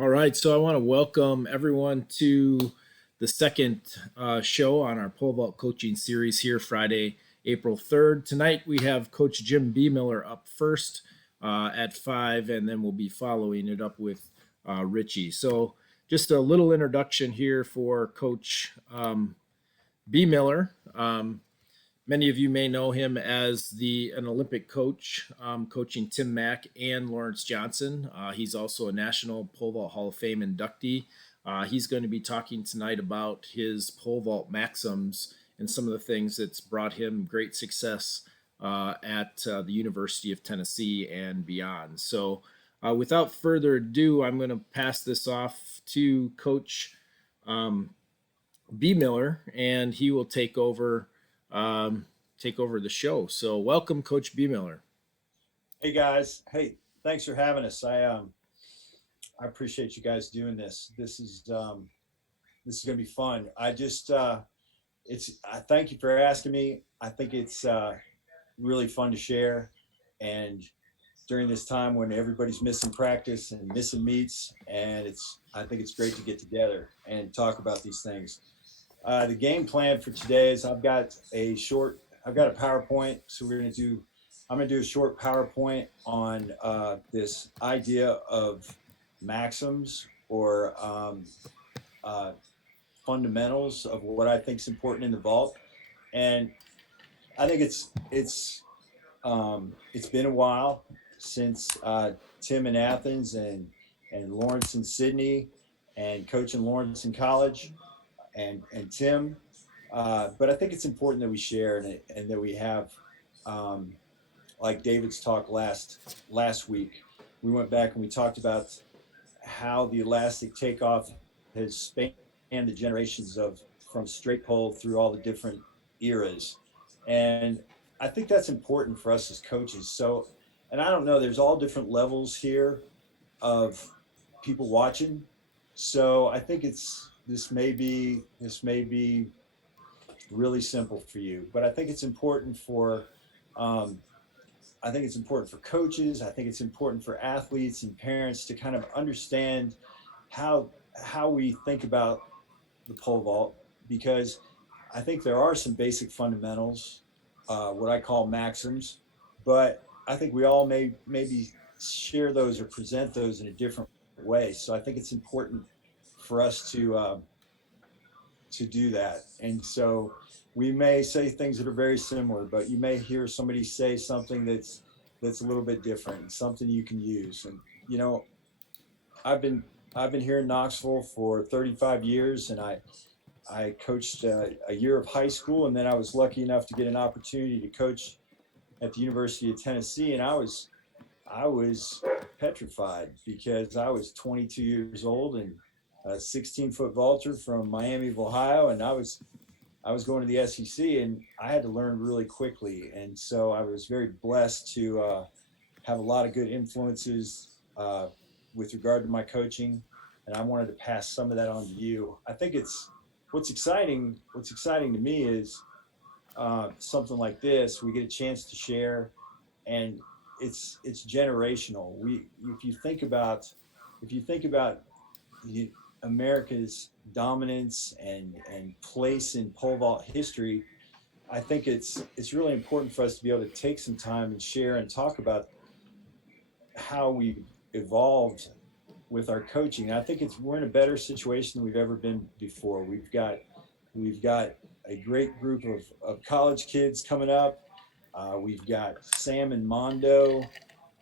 All right, so I want to welcome everyone to the second show on our pole vault coaching series here, Friday, April 3rd. Tonight we have Coach Jim Bemiller up first at 5, and then we'll be following it up with Richie. So just a little introduction here for Coach Bemiller. Many of you may know him as an Olympic coach, coaching Tim Mack and Lawrence Johnson. He's also a National Pole Vault Hall of Fame inductee. He's going to be talking tonight about his pole vault maxims and some of the things that's brought him great success at the University of Tennessee and beyond. So, without further ado, I'm going to pass this off to Coach um, Bemiller, and he will take over the show. So welcome, Coach Bemiller. Hey guys, hey, thanks for having us. I appreciate you guys doing this. This is gonna be fun. I thank you for asking me. I think it's really fun to share, and during this time when everybody's missing practice and missing meets, and I think it's great to get together and talk about these things. The game plan for today is I've got a PowerPoint, so I'm going to do a short PowerPoint on this idea of maxims or uh, fundamentals of what I think is important in the vault. And I think it's been a while since Tim in Athens and Lawrence in Sydney and coaching Lawrence in college and Tim. But I think it's important that we share and that we have, like David's talk last week. We went back and we talked about how the elastic takeoff has spanned the generations of from straight pole through all the different eras, and I think that's important for us as coaches. So, and I don't know, there's all different levels here of people watching. So I think this may be really simple for you, but I think it's important for um, I think it's important for coaches. I think it's important for athletes and parents to kind of understand how how we think about the pole vault, because I think there are some basic fundamentals, what I call maxims, but I think we all maybe share those or present those in a different way. So I think it's important for us to do that. And so we may say things that are very similar, but you may hear somebody say something that's a little bit different, something you can use. And you know, I've been I've been here in Knoxville for 35 years, and I coached a year of high school, and then I was lucky enough to get an opportunity to coach at the University of Tennessee, and I was petrified because I was 22 years old and a 16-foot vaulter from Miami of Ohio, and I was going to the SEC, and I had to learn really quickly. And so I was very blessed to have a lot of good influences with regard to my coaching, and I wanted to pass some of that on to you. I think it's what's exciting. What's exciting to me is something like this. We get a chance to share, and it's generational. We if you think about the, America's dominance and place in pole vault history, I think it's really important for us to be able to take some time and share and talk about how we've evolved with our coaching. I think we're in a better situation than we've ever been before. We've got a great group of college kids coming up. We've got Sam and Mondo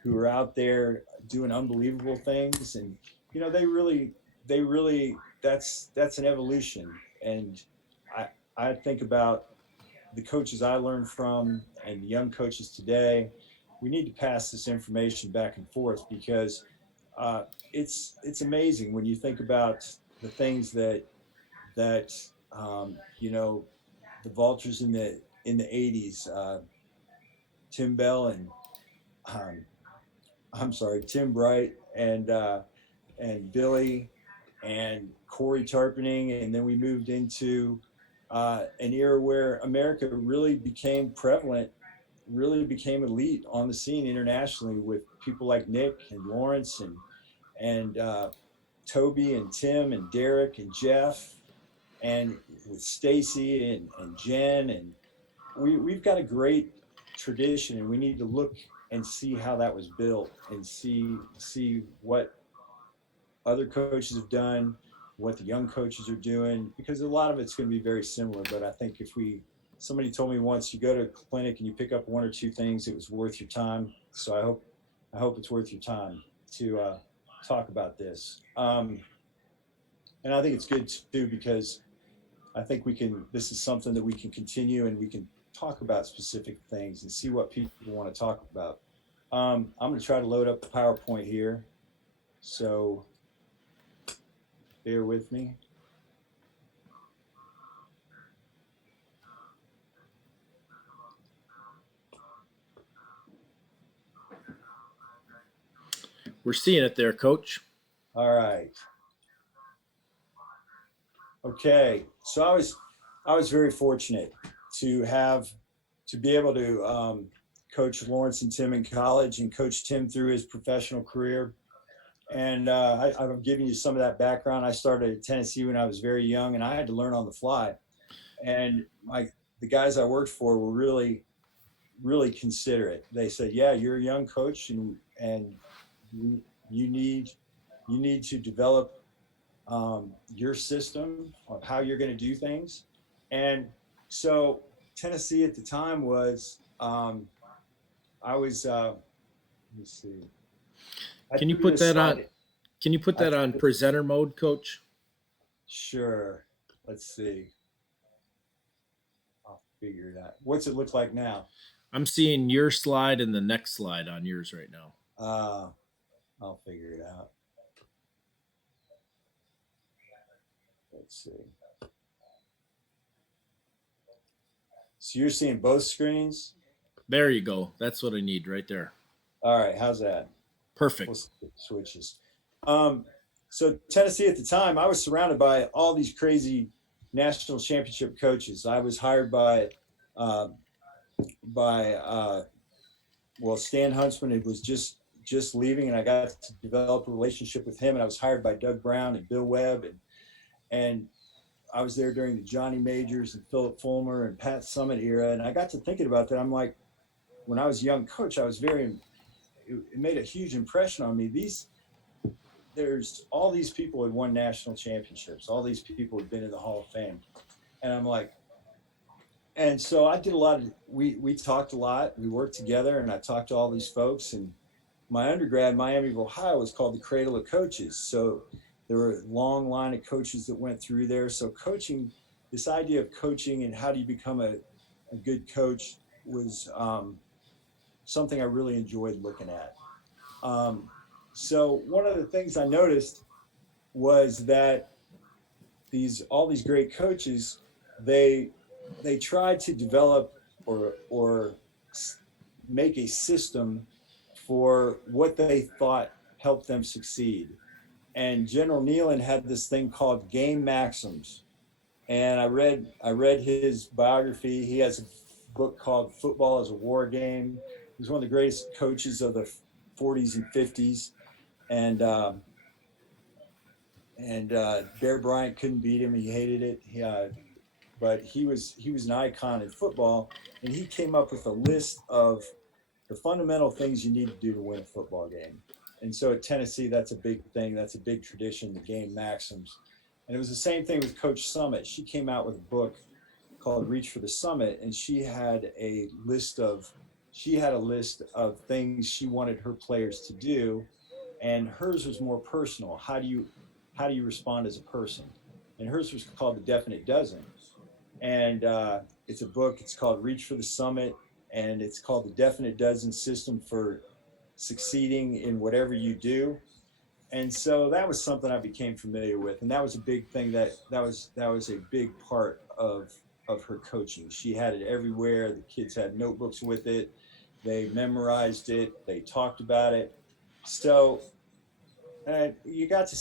who are out there doing unbelievable things, and they really that's an evolution. And I I think about the coaches I learned from and the young coaches today. We need to pass this information back and forth because uh, it's amazing when you think about the things that you know, the vultures in the 80s, Tim Bell and um, I'm sorry, Tim Bright and Billy and Corey Tarpening, and then we moved into an era where America really became prevalent, really became elite on the scene internationally with people like Nick and Lawrence and Toby and Tim and Derek and Jeff, and with Stacy and Jen, and we've got a great tradition, and we need to look and see how that was built, and see what other coaches have done, what the young coaches are doing, because a lot of it's going to be very similar. But I think somebody told me once, you go to a clinic and you pick up one or two things, it was worth your time. So I hope it's worth your time to talk about this. And I think it's good too, because I think this is something that we can continue, and we can talk about specific things and see what people want to talk about. I'm going to try to load up the PowerPoint here. So bear with me. We're seeing it there, Coach. All right. Okay. So I was very fortunate to be able to coach Lawrence and Tim in college, and coach Tim through his professional career. And I'm giving you some of that background. I started at Tennessee when I was very young, and I had to learn on the fly. And the guys I worked for were really, really considerate. They said, "Yeah, you're a young coach, and you need to develop your system of how you're going to do things." And so Tennessee at the time was, I was, let me see. Can you put that on? Can you put that on presenter mode, Coach? Sure. Let's see. I'll figure it out. What's it look like now? I'm seeing your slide and the next slide on yours right now. I'll figure it out. Let's see. So you're seeing both screens? There you go. That's what I need right there. All right. How's that? Perfect. We'll switches. So Tennessee at the time, I was surrounded by all these crazy national championship coaches. I was hired by Stan Huntsman, who was just leaving, and I got to develop a relationship with him. And I was hired by Doug Brown and Bill Webb, and I was there during the Johnny Majors and Philip Fulmer and Pat Summitt era. And I got to thinking about that. I'm like, when I was a young coach, it made a huge impression on me. There's all these people had won national championships. All these people had been in the Hall of Fame. And I'm like, and so I did we talked a lot. We worked together, and I talked to all these folks. And my undergrad, Miami of Ohio, was called the Cradle of Coaches. So there were a long line of coaches that went through there. So coaching, this idea of coaching and how do you become a good coach was something I really enjoyed looking at. So one of the things I noticed was that all these great coaches, they tried to develop or make a system for what they thought helped them succeed. And General Nealon had this thing called Game Maxims. And I read his biography. He has a book called Football as a War Game. He's one of the greatest coaches of the 40s and 50s. And Bear Bryant couldn't beat him. He hated it. But he was an icon in football, and he came up with a list of the fundamental things you need to do to win a football game. And so at Tennessee, that's a big thing. That's a big tradition, the Game Maxims. And it was the same thing with Coach Summitt. She came out with a book called Reach for the Summit, and she had a list of things she wanted her players to do, and hers was more personal. How do you respond as a person? And hers was called The Definite Dozen. And it's a book. It's called Reach for the Summit, and it's called The Definite Dozen System for Succeeding in Whatever You Do. And so that was something I became familiar with, and that was a big thing. That was a big part of her coaching. She had it everywhere. The kids had notebooks with it. They memorized it. They talked about it. So you get to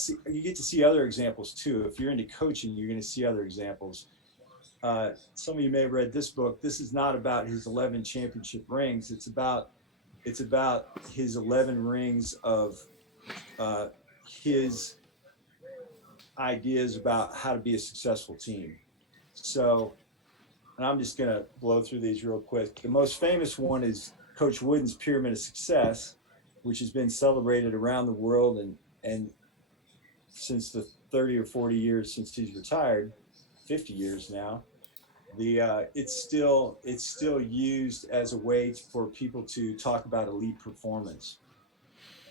see other examples too. If you're into coaching, you're going to see other examples. Some of you may have read this book. This is not about his 11 championship rings. It's about his 11 rings of his ideas about how to be a successful team. So, and I'm just going to blow through these real quick. The most famous one is Coach Wooden's Pyramid of Success, which has been celebrated around the world, and since the 30 or 40 years since he's retired, 50 years now, it's still used as a way for people to talk about elite performance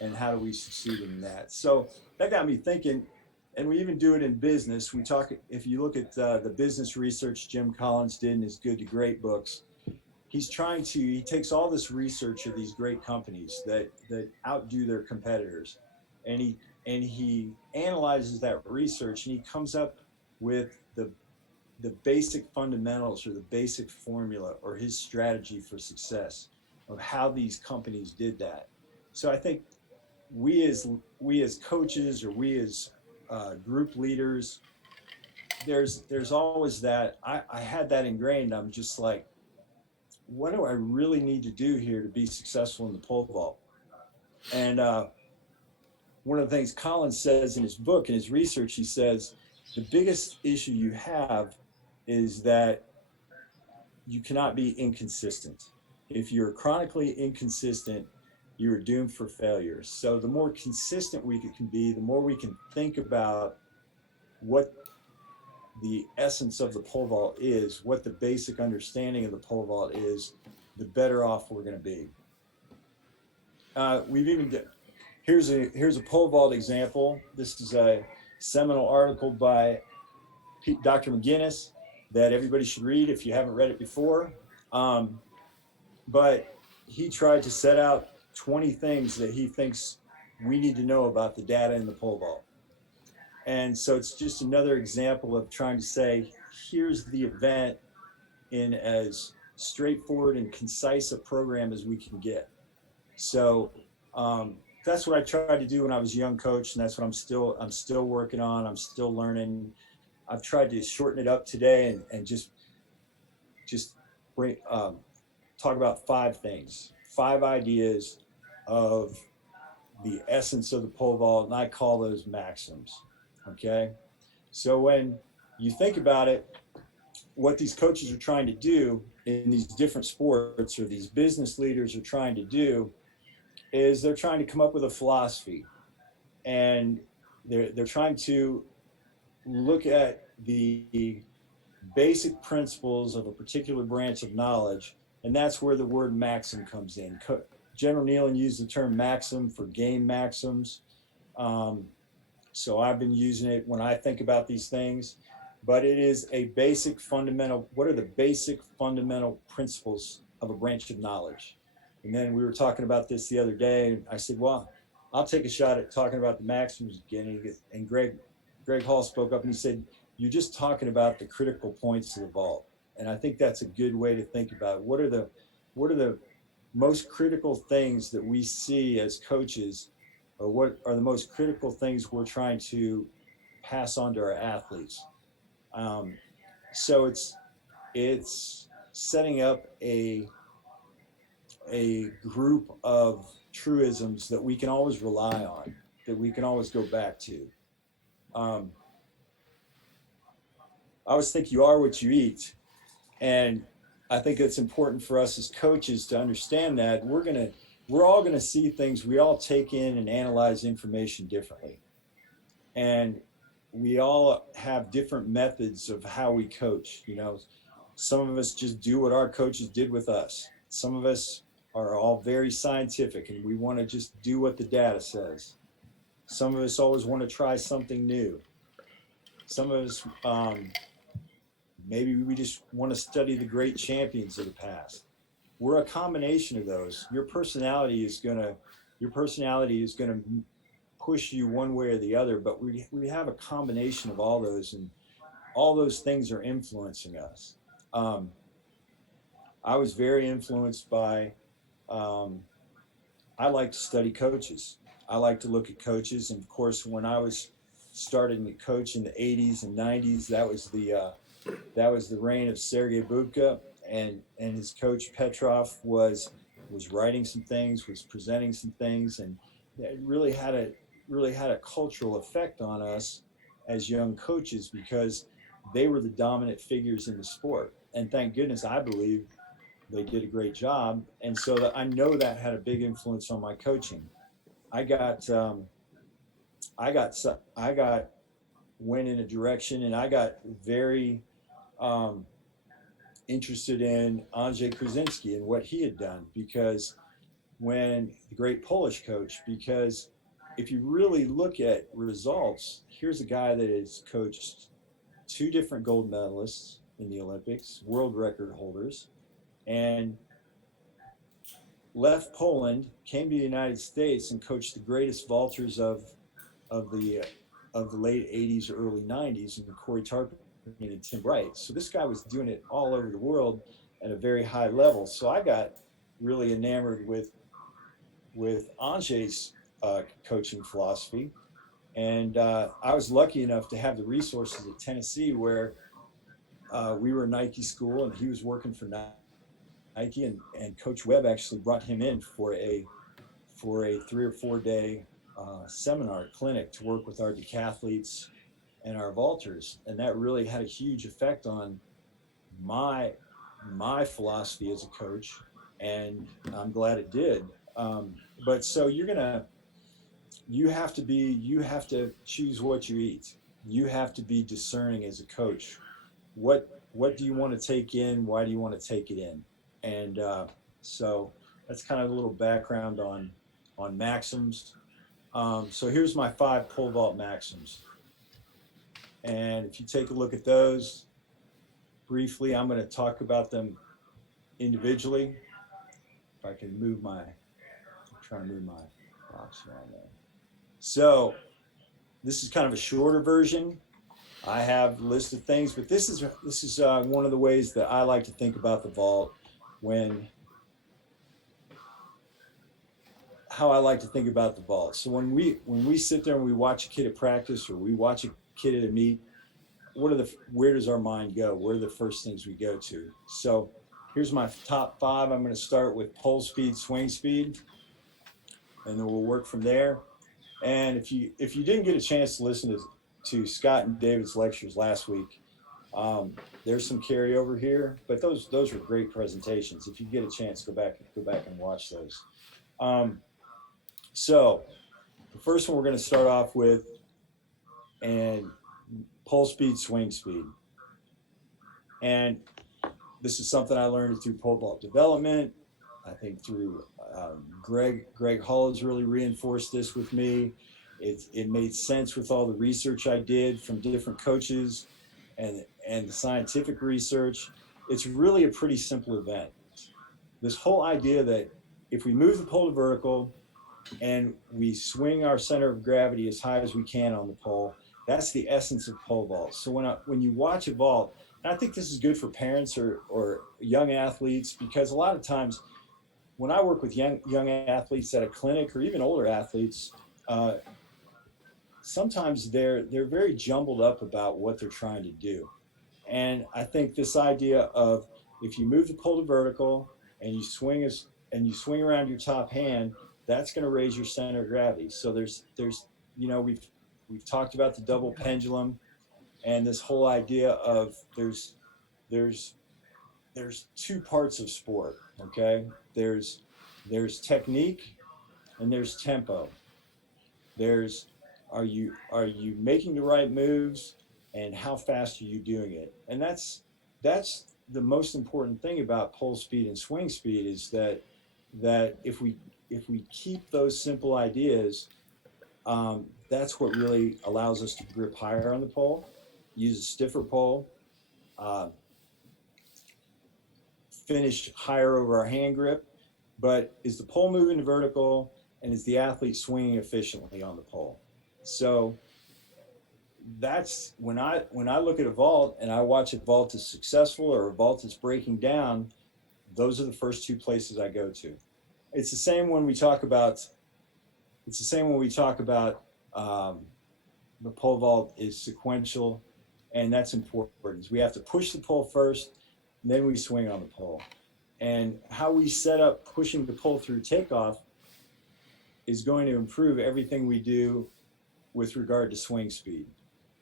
and how do we succeed in that. So that got me thinking, and we even do it in business. We talk, if you look at the business research Jim Collins did in his Good to Great books, he takes all this research of these great companies that outdo their competitors, and he analyzes that research, and he comes up with the basic fundamentals or the basic formula or his strategy for success of how these companies did that. So I think we as coaches, or we as group leaders, there's always that. I had that ingrained. I'm just like, what do I really need to do here to be successful in the pole vault? And one of the things Collins says in his book, in his research, he says the biggest issue you have is that you cannot be inconsistent. If you're chronically inconsistent, you are doomed for failure. So the more consistent we can be, the more we can think about what the essence of the pole vault is, what the basic understanding of the pole vault is, the better off we're going to be. We've even here's a pole vault example. This is a seminal article by Dr. McGinnis that everybody should read if you haven't read it before. But he tried to set out 20 things that he thinks we need to know about the data in the pole vault. And so it's just another example of trying to say, here's the event in as straightforward and concise a program as we can get. So that's what I tried to do when I was a young coach, and that's what I'm still working on. I'm still learning. I've tried to shorten it up today and just bring, talk about 5 things, 5 ideas of the essence of the pole vault, and I call those maxims. Okay, so when you think about it, what these coaches are trying to do in these different sports, or these business leaders are trying to do, is they're trying to come up with a philosophy, and they're trying to look at the basic principles of a particular branch of knowledge, and that's where the word maxim comes in. General Nealon used the term maxim for game maxims. So I've been using it when I think about these things, but it is a basic fundamental. What are the basic fundamental principles of a branch of knowledge? And then we were talking about this the other day, and I said, well, I'll take a shot at talking about the maxims again. And Greg Hall spoke up and he said, you're just talking about the critical points of the vault. And I think that's a good way to think about it. What are the most critical things that we see as coaches, or what are the most critical things we're trying to pass on to our athletes? So it's setting up a group of truisms that we can always rely on, that we can always go back to. I always think you are what you eat. And I think it's important for us as coaches to understand that we're all gonna see things. We all take in and analyze information differently. And we all have different methods of how we coach. Some of us just do what our coaches did with us. Some of us are all very scientific and we want to just do what the data says. Some of us always want to try something new. Some of us, maybe we just want to study the great champions of the past. We're a combination of those. Your personality is gonna push you one way or the other, but we have a combination of all those, and all those things are influencing us. I was very influenced by, I like to study coaches. I like to look at coaches. And of course, when I was starting to coach in the 80s and 90s, that was the reign of Sergei Bubka, and his coach Petrov was writing some things, was presenting some things, and it really had a cultural effect on us. as young coaches because they were the dominant figures in the sport. And thank goodness, I believe they did a great job. And so that I know that had a big influence on my coaching. I got, I got went in a direction, and I got very um, interested in Andrzej Krasinski and what he had done, because when the great Polish coach, because if you really look at results, here's a guy that has coached two different gold medalists in the Olympics, world record holders, and left Poland, came to the United States, and coached the greatest vaulters of the of the late 80s, early 90s, and Corey Tarpon and Tim Bright. So this guy was doing it all over the world at a very high level. So I got really enamored with Anjay's coaching philosophy, and I was lucky enough to have the resources at Tennessee, where we were a Nike school, and he was working for Nike, and Coach Webb actually brought him in for a 3 or 4 day seminar clinic to work with our decathletes and our vaulters, and that really had a huge effect on my my philosophy as a coach, and I'm glad it did. But so you have to choose what you eat. You have to be discerning as a coach. What do you want to take in? Why do you want to take it in? And so that's kind of a little background on Maxims. So here's my 5 pole vault Maxims. And if you take a look at those briefly, I'm going to talk about them individually. If I can move my, I'm trying to move my box around there. So this is kind of a shorter version. I have a list of things, but this is one of the ways that I like to think about the vault, how I like to think about the vault. So when we sit there and we watch a kid at practice, or we watch a kid at a meet, where does our mind go? What are the first things we go to? So here's my top 5. I'm going to start with pole speed, swing speed, and then we'll work from there. And if you didn't get a chance to listen to Scott and David's lectures last week, there's some carryover here, but those were great presentations. If you get a chance, go back and watch those. So the first one we're going to start off with, and pole speed, swing speed. And this is something I learned through pole vault development. I think through Greg Hall has really reinforced this with me. It made sense with all the research I did from different coaches and the scientific research. It's really a pretty simple event. This whole idea that if we move the pole to vertical and we swing our center of gravity as high as we can on the pole, that's the essence of pole vault. So when you watch a vault, and I think this is good for parents or young athletes, because a lot of times when I work with young athletes at a clinic, or even older athletes, sometimes they're very jumbled up about what they're trying to do. And I think this idea of, if you move the pole to vertical and you swing around your top hand, that's going to raise your center of gravity. So there's we've talked about the double pendulum, and this whole idea of there's 2 parts of sport. Okay, there's technique and there's tempo. There's are you making the right moves, and how fast are you doing it? And that's the most important thing about pole speed and swing speed, is that if we keep those simple ideas, that's what really allows us to grip higher on the pole, use a stiffer pole, finish higher over our hand grip. But is the pole moving to vertical, and is the athlete swinging efficiently on the pole? So that's when I look at a vault and I watch a vault is successful or a vault is breaking down, those are the first 2 places I go to. It's the same when we talk about the pole vault is sequential, and that's important. We have to push the pole first, and then we swing on the pole. And how we set up pushing the pole through takeoff is going to improve everything we do with regard to swing speed.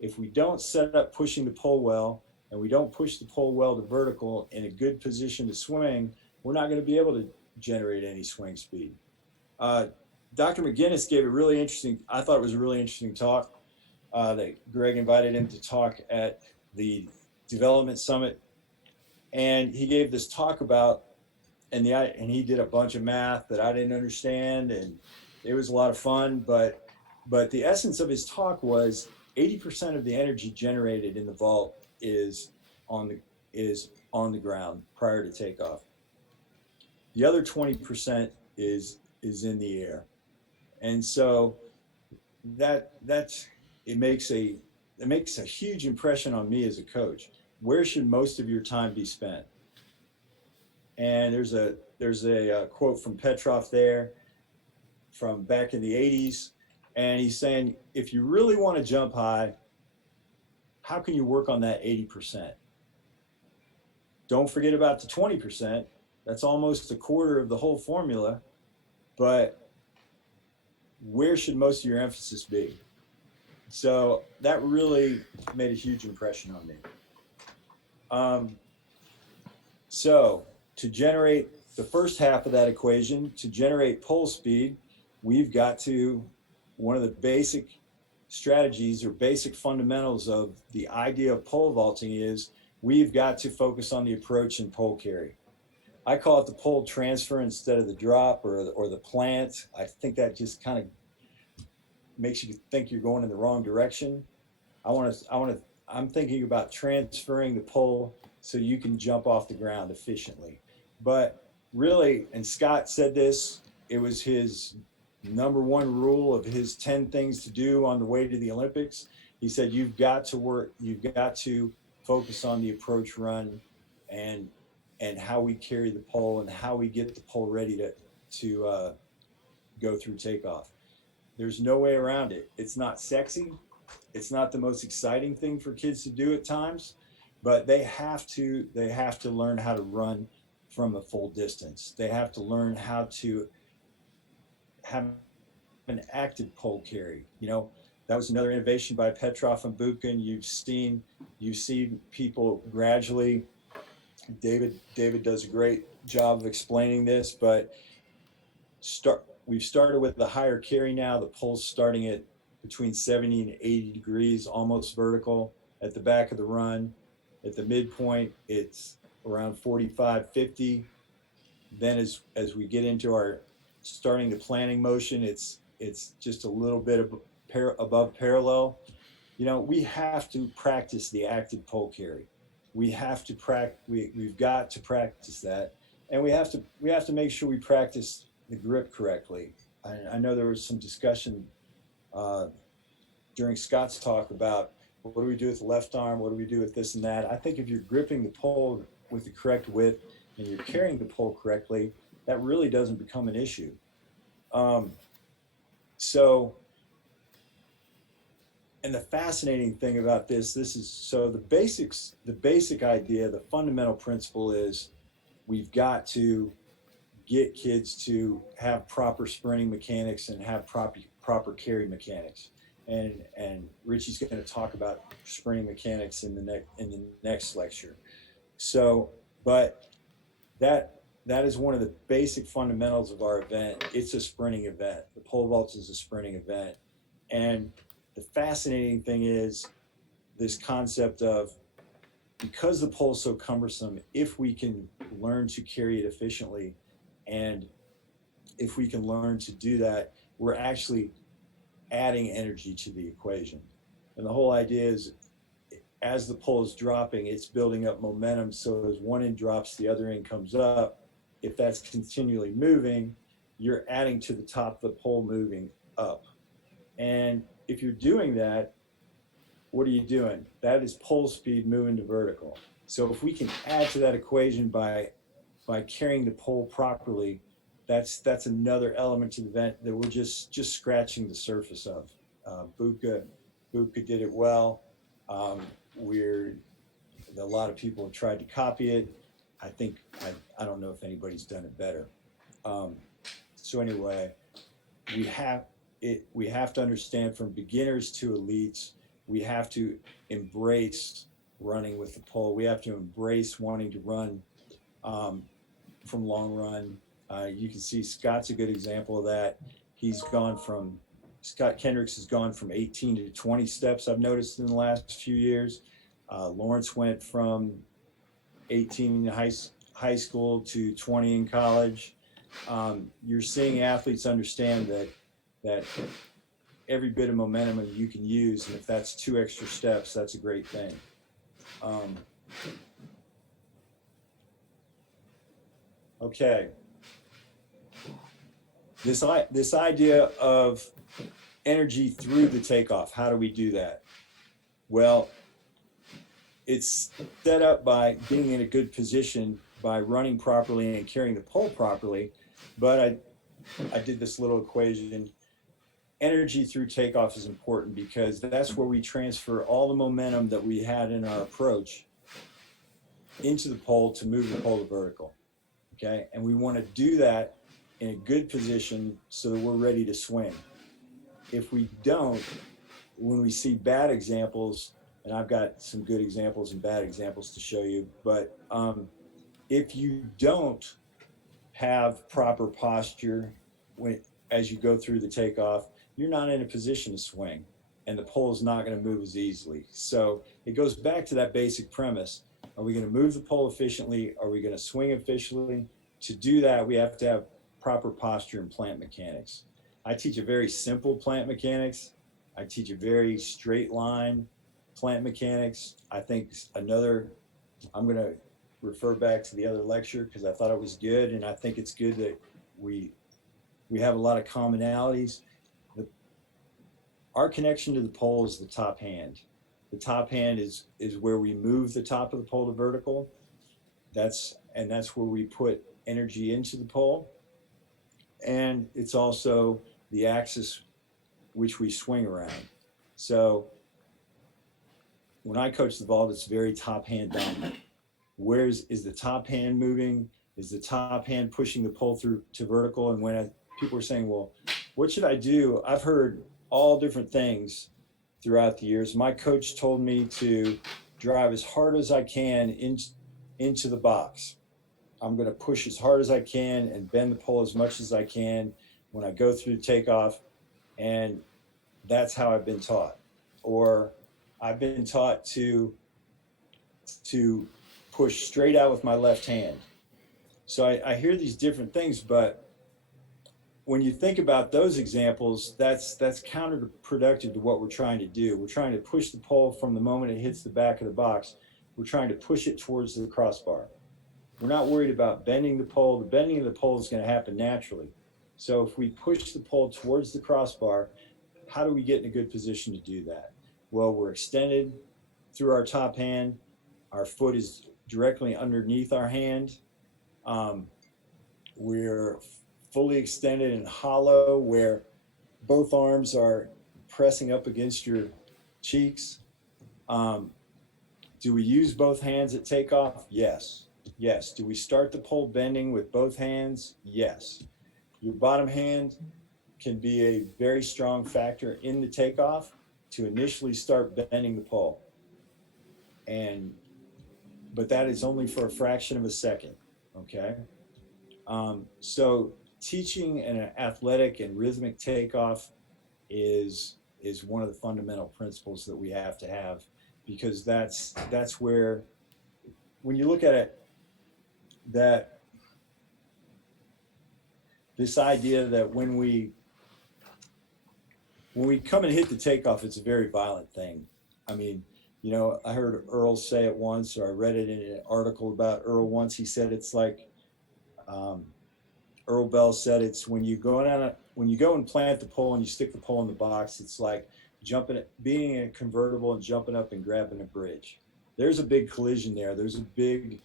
if we don't set up pushing the pole well, and we don't push the pole well to vertical in a good position to swing, we're not going to be able to generate any swing speed. Dr. McGinnis gave a really interesting, I thought it was a really interesting talk that Greg invited him to talk at the Development Summit. And he gave this talk about, and he did a bunch of math that I didn't understand, and it was a lot of fun. But the essence of his talk was 80% of the energy generated in the vault is on the ground prior to takeoff. The other 20% is in the air, and so it makes a huge impression on me as a coach. Where should most of your time be spent? And there's a quote from Petrov there from back in the 80s, and he's saying, if you really want to jump high, how can you work on that 80%? Don't forget about the 20%. That's almost a quarter of the whole formula, but where should most of your emphasis be? So that really made a huge impression on me. So to generate the first half of that equation, to generate pole speed, we've got to, one of the basic strategies or basic fundamentals of the idea of pole vaulting is we've got to focus on the approach and pole carry. I call it the pole transfer instead of the drop or the plant. I think that just kind of makes you think you're going in the wrong direction. I'm thinking about transferring the pole so you can jump off the ground efficiently. But really, and Scott said this, it was his number one rule of his 10 things to do on the way to the Olympics. He said, you've got to focus on the approach run and how we carry the pole and how we get the pole ready to go through takeoff. There's no way around it. It's not sexy. It's not the most exciting thing for kids to do at times, but they have to learn how to run from a full distance. They have to learn how to have an active pole carry. That was another innovation by Petrov and Buchan. You've seen people gradually. David does a great job of explaining this, but we've started with the higher carry now. The pole's starting at between 70 and 80 degrees, almost vertical at the back of the run. At the midpoint, it's around 45, 50. Then as we get into our starting the planning motion, it's just a little bit above parallel. We have to practice the active pole carry. We've got to practice that, and we have to make sure we practice the grip correctly. I know there was some discussion during Scott's talk about what do we do with the left arm, what do we do with this and that. I think if you're gripping the pole with the correct width and you're carrying the pole correctly, that really doesn't become an issue. And the fascinating thing about this is, so the basic idea, the fundamental principle is we've got to get kids to have proper sprinting mechanics and have proper carry mechanics. And Richie's going to talk about sprinting mechanics in the next lecture. So, but that is one of the basic fundamentals of our event. It's a sprinting event. The pole vault is a sprinting event. And the fascinating thing is this concept of, because the pole is so cumbersome, if we can learn to carry it efficiently, and if we can learn to do that, we're actually adding energy to the equation. And the whole idea is, as the pole is dropping, it's building up momentum. So as one end drops, the other end comes up. If that's continually moving, you're adding to the top of the pole moving up. And if you're doing that, what are you doing? That is pole speed moving to vertical. So if we can add to that equation by carrying the pole properly, that's another element to the event that we're just scratching the surface of. Buka did it well. A lot of people have tried to copy it. I don't know if anybody's done it better. So anyway, we have to understand, from beginners to elites, we have to embrace running with the pole. We have to embrace wanting to run from long run. You can see Scott's a good example of that. Scott Kendricks has gone from 18 to 20 steps, I've noticed in the last few years. Lawrence went from 18 in high school to 20 in college. You're seeing athletes understand that every bit of momentum you can use, and if that's 2 extra steps, that's a great thing. Okay. This idea of energy through the takeoff, how do we do that? Well, it's set up by being in a good position, by running properly and carrying the pole properly. But I did this little equation. Energy through takeoff is important because that's where we transfer all the momentum that we had in our approach into the pole to move the pole to vertical. Okay, and we want to do that in a good position so that we're ready to swing. If we don't, when we see bad examples, and I've got some good examples and bad examples to show you, but if you don't have proper posture as you go through the takeoff, you're not in a position to swing, and the pole is not going to move as easily. So it goes back to that basic premise. Are we going to move the pole efficiently? Are we going to swing efficiently? To do that, we have to have proper posture and plant mechanics. I teach a very simple plant mechanics. I teach a very straight line plant mechanics. I think I'm going to refer back to the other lecture because I thought it was good, and I think it's good that we have a lot of commonalities. Our connection to the pole is the top hand. The top hand is where we move the top of the pole to vertical. That's where we put energy into the pole. And it's also the axis which we swing around. So when I coach the vault, it's very top hand dominant. Is the top hand moving? Is the top hand pushing the pole through to vertical? And when people are saying, well, what should I do? I've heard all different things throughout the years. My coach told me to drive as hard as I can into the box. I'm going to push as hard as I can and bend the pole as much as I can when I go through takeoff. And that's how I've been taught. Or I've been taught to push straight out with my left hand. So I hear these different things, but when you think about those examples, that's counterproductive to what we're trying to do. We're trying to push the pole from the moment it hits the back of the box. We're trying to push it towards the crossbar. We're not worried about bending the pole. The bending of the pole is going to happen naturally. So if we push the pole towards the crossbar, how do we get in a good position to do that? Well, we're extended through our top hand. Our foot is directly underneath our hand. We're fully extended and hollow where both arms are pressing up against your cheeks. Do we use both hands at takeoff? Yes. Yes. Do we start the pole bending with both hands? Yes. Your bottom hand can be a very strong factor in the takeoff to initially start bending the pole. But that is only for a fraction of a second, okay? So teaching an athletic and rhythmic takeoff is one of the fundamental principles that we have to have, because that's where, when you look at it, that this idea that when we come and hit the takeoff, it's a very violent thing. I mean, you know, I heard Earl say it once, or I read it in an article about Earl once. He said it's like, Earl Bell said it's when you go and plant the pole and you stick the pole in the box, it's like being in a convertible and jumping up and grabbing a bridge. There's a big collision there. There's a big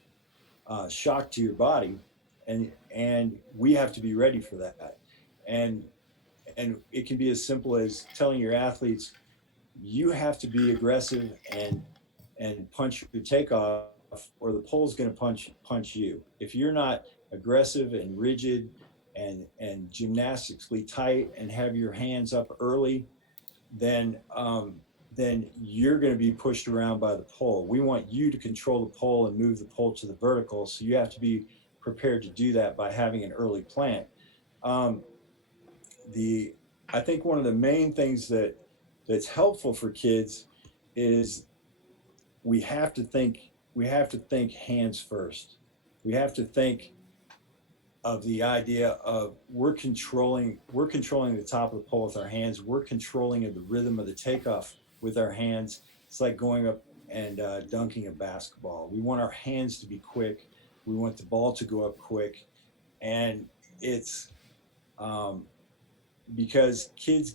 shock to your body, and we have to be ready for that. And it can be as simple as telling your athletes, you have to be aggressive and punch your takeoff, or the pole's going to punch you. If you're not aggressive and rigid and gymnastically tight and have your hands up early, then then you're going to be pushed around by the pole. We want you to control the pole and move the pole to the vertical. So you have to be prepared to do that by having an early plant. I think one of the main things that's helpful for kids is we have to think hands first. We have to think of the idea of we're controlling the top of the pole with our hands. We're controlling the rhythm of the takeoff with our hands. It's like going up and dunking a basketball. We want our hands to be quick. We want the ball to go up quick. And it's because kids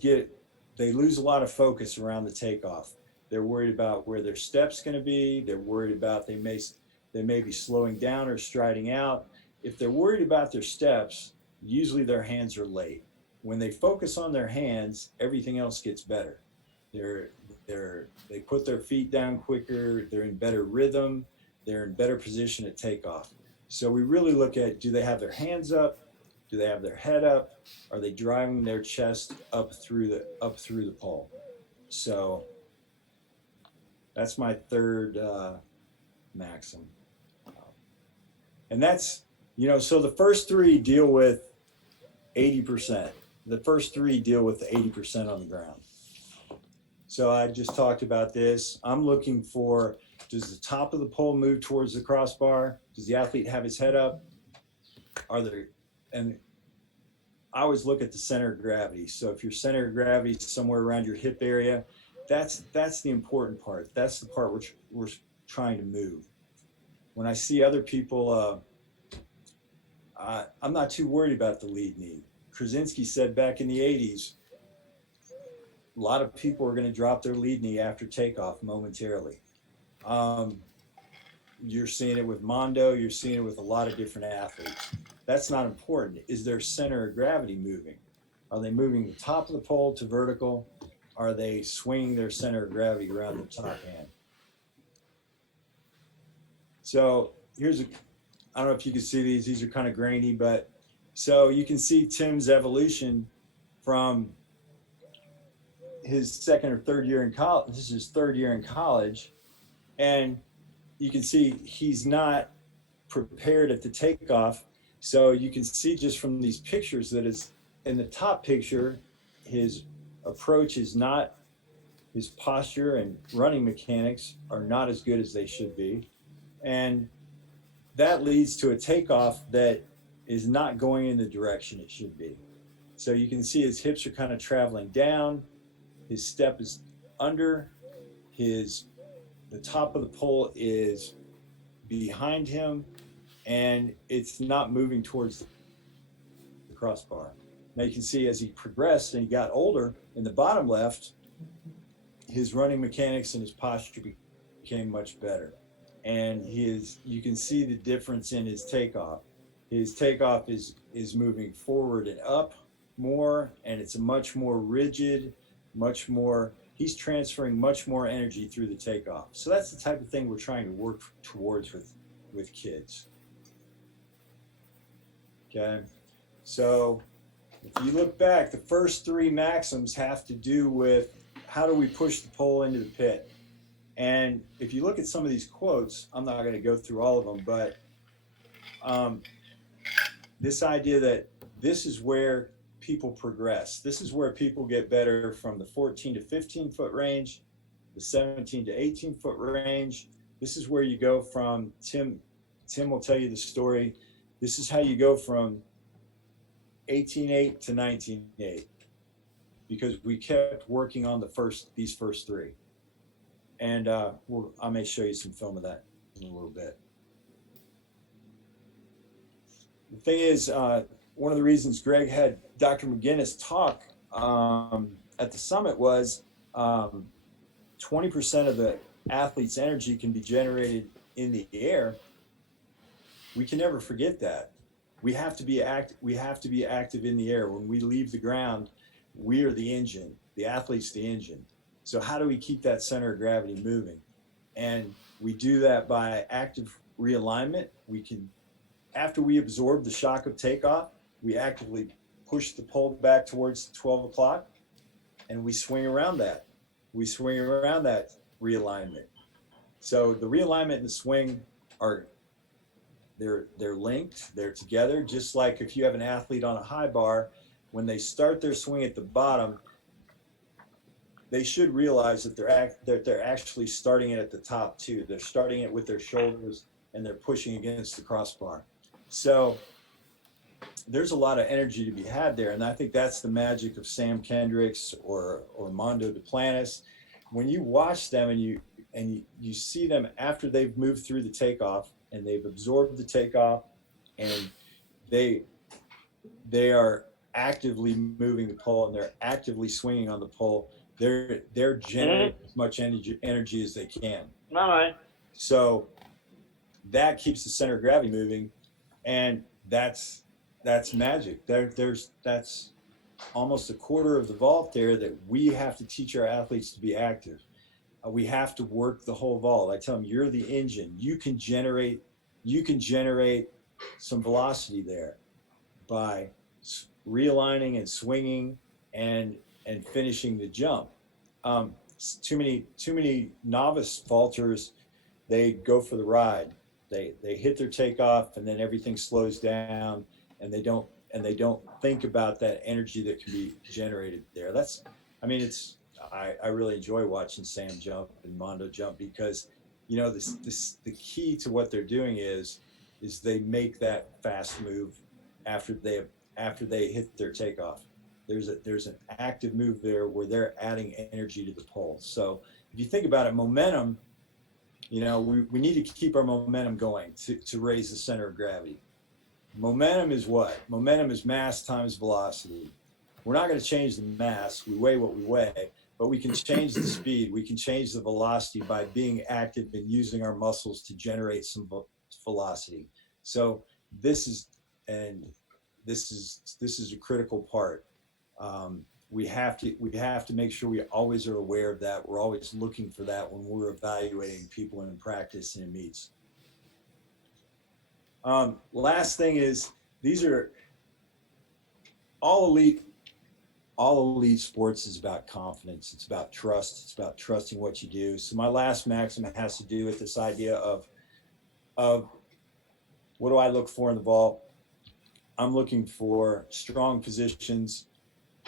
they lose a lot of focus around the takeoff. They're worried about where their step's going to be. They're worried about they may be slowing down or striding out. If they're worried about their steps, usually their hands are late. When they focus on their hands, everything else gets better. They put their feet down quicker. They're in better rhythm. They're in better position at takeoff. So we really look at, do they have their hands up? Do they have their head up? Are they driving their chest up through the pole? So that's my third maxim. And that's, so the first three deal with 80%. The first three deal with the 80% on the ground. So I just talked about this. I'm looking for, does the top of the pole move towards the crossbar? Does the athlete have his head up? And I always look at the center of gravity. So if your center of gravity is somewhere around your hip area, that's the important part. That's the part which we're trying to move. When I see other people, I'm not too worried about the lead knee. Krasinski said back in the 80s, a lot of people are going to drop their lead knee after takeoff momentarily. You're seeing it with Mondo. You're seeing it with a lot of different athletes. That's not important. Is their center of gravity moving? Are they moving the top of the pole to vertical? Are they swinging their center of gravity around the top hand? So I don't know if you can see these. These are kind of grainy, but so you can see Tim's evolution from his second or third year in college. This is his third year in college. And you can see he's not prepared at the takeoff. So you can see just from these pictures that is in the top picture, his approach is not, his posture and running mechanics are not as good as they should be. And that leads to a takeoff that is not going in the direction it should be. So you can see his hips are kind of traveling down. His step is under. The top of the pole is behind him, and it's not moving towards the crossbar. Now you can see as he progressed and he got older, in the bottom left, his running mechanics and his posture became much better. And you can see the difference in his takeoff. His takeoff is moving forward and up more, and it's a much more rigid, he's transferring much more energy through the takeoff. So that's the type of thing we're trying to work towards with kids. Okay, so if you look back, the first three maxims have to do with how do we push the pole into the pit. And if you look at some of these quotes, I'm not going to go through all of them, but this idea that this is where people progress. This is where people get better from the 14 to 15 foot range, the 17 to 18 foot range. This is where you go from, Tim will tell you the story. This is how you go from 18.8 to 19.8, because we kept working on these first three. And I may show you some film of that in a little bit. The thing is, one of the reasons Greg had Dr. McGinnis talk at the summit was 20% of the athlete's energy can be generated in the air. We can never forget that. We have to be active in the air. When we leave the ground, we are the engine. The athlete's the engine. So how do we keep that center of gravity moving? And we do that by active realignment. After we absorb the shock of takeoff, we actively push the pole back towards 12 o'clock and we swing around that. we swing around that realignment. So the realignment and the swing are they're linked, they're together. Just like if you have an athlete on a high bar, when they start their swing at the bottom, they should realize that they're actually starting it at the top too. They're starting it with their shoulders and they're pushing against the crossbar. So there's a lot of energy to be had there, and I think that's the magic of Sam Kendricks or Mondo Duplantis. When you watch them and you see them after they've moved through the takeoff and they've absorbed the takeoff, and they are actively moving the pole and they're actively swinging on the pole. They're generating as much energy as they can. All right. So that keeps the center of gravity moving, and that's magic. That's almost a quarter of the vault there that we have to teach our athletes to be active. We have to work the whole vault. I tell them, you're the engine. You can generate some velocity there by realigning and swinging and finishing the jump. Too many novice vaulters, they go for the ride. They hit their takeoff and then everything slows down, and they don't think about that energy that can be generated there. I really enjoy watching Sam jump and Mondo jump, because the key to what they're doing is they make that fast move after they hit their takeoff. There's an active move there where they're adding energy to the pole. So if you think about it, momentum, we need to keep our momentum going to raise the center of gravity. Momentum is what? Momentum is mass times velocity. We're not going to change the mass. We weigh what we weigh, but we can change the speed. We can change the velocity by being active and using our muscles to generate some velocity. So this is a critical part. We have to make sure we always are aware of that. We're always looking for that when we're evaluating people in practice and in meets. Last thing is, these are all elite sports is about confidence. It's about trust. It's about trusting what you do. So my last maxim has to do with this idea of what do I look for in the vault? I'm looking for strong positions.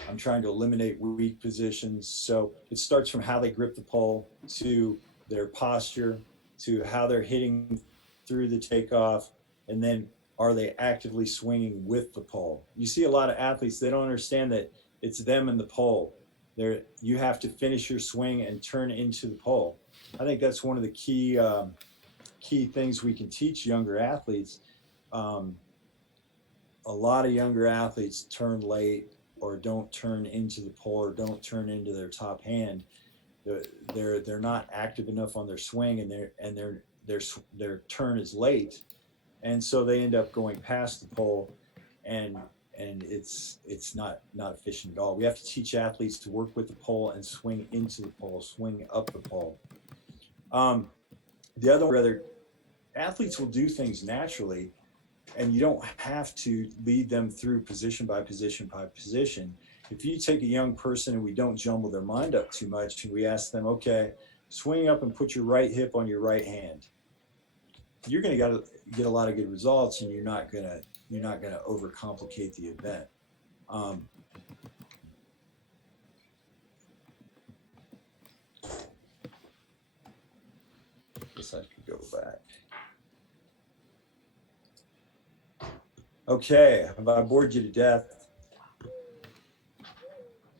I'm trying to eliminate weak positions. So it starts from how they grip the pole, to their posture, to how they're hitting through the takeoff, and then are they actively swinging with the pole? You see a lot of athletes, they don't understand that it's them and the pole. You have to finish your swing and turn into the pole. I think that's one of the key things we can teach younger athletes. A lot of younger athletes turn late, or don't turn into the pole, or don't turn into their top hand. They're not active enough on their swing, and their turn is late, and so they end up going past the pole, and it's not efficient at all. We have to teach athletes to work with the pole and swing into the pole, swing up the pole. The other athletes will do things naturally, and you don't have to lead them through position by position by position. If you take a young person and we don't jumble their mind up too much, and we ask them, okay, swing up and put your right hip on your right hand, you're going to get a lot of good results, and you're not going to overcomplicate the event. Guess I could go back. Okay, have I bored you to death?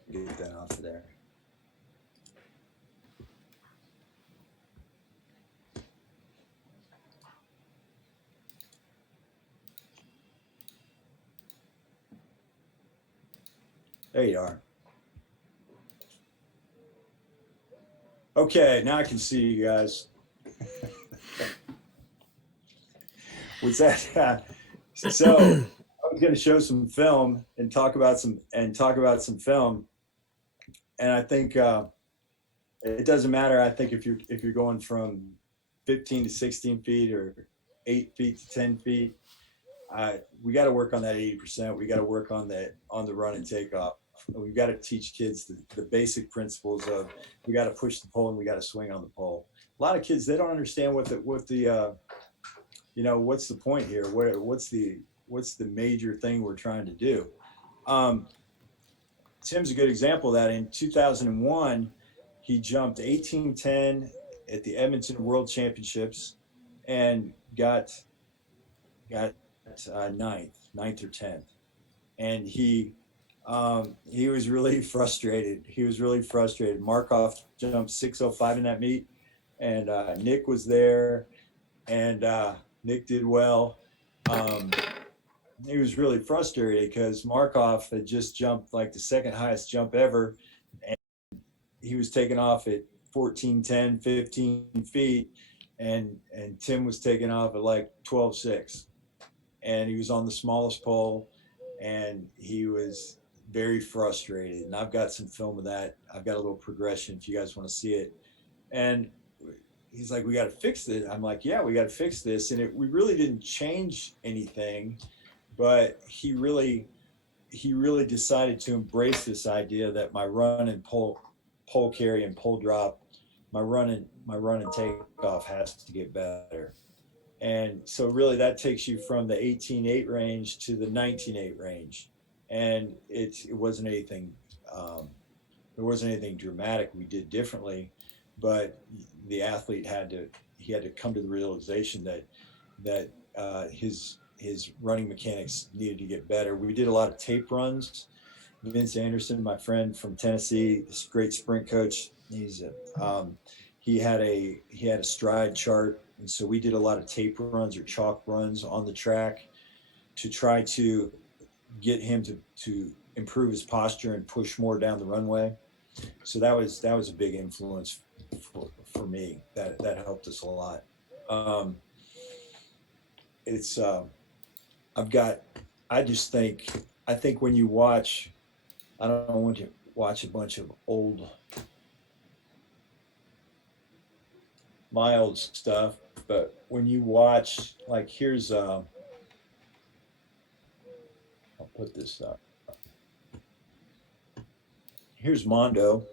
Get that off of there. There you are. Okay, now I can see you guys. Was that? So I was going to show some film and talk about some film, and I think it doesn't matter. I think if you're going from 15 to 16 feet or 8 feet to 10 feet, we got to work on that 80%. We got to work on the run and takeoff. we've got to teach kids the basic principles of, we got to push the pole and we got to swing on the pole. A lot of kids, they don't understand what's the point here? What's the major thing we're trying to do? Tim's a good example of that. In 2001, he jumped 1810 at the Edmonton World Championships and got ninth or 10th. And he was really frustrated. Markov jumped 6:05 in that meet, and Nick was there, and Nick did well. He was really frustrated because Markov had just jumped like the second highest jump ever, and he was taking off at 14:10, 15 feet, and Tim was taking off at like 12:6, and he was on the smallest pole, and he was very frustrated. And I've got some film of that. I've got a little progression if you guys want to see it. And he's like, we got to fix this. I'm like, yeah, we got to fix this. And we really didn't change anything, but he really decided to embrace this idea that my run and pole carry and pole drop, my run and takeoff has to get better. And so really that takes you from the 18.8 range to the 19.8 range. And it wasn't anything, there wasn't anything dramatic we did differently, but the athlete had to come to the realization that his running mechanics needed to get better. We did a lot of tape runs. Vince Anderson, my friend from Tennessee, this great sprint coach, he had a stride chart, and so we did a lot of tape runs or chalk runs on the track to try to get him to improve his posture and push more down the runway. So that was a big influence for me. That helped us a lot. I think when you watch, I don't want to watch a bunch of my old stuff, but when you watch, like, here's I'll put this up. Here's Mondo,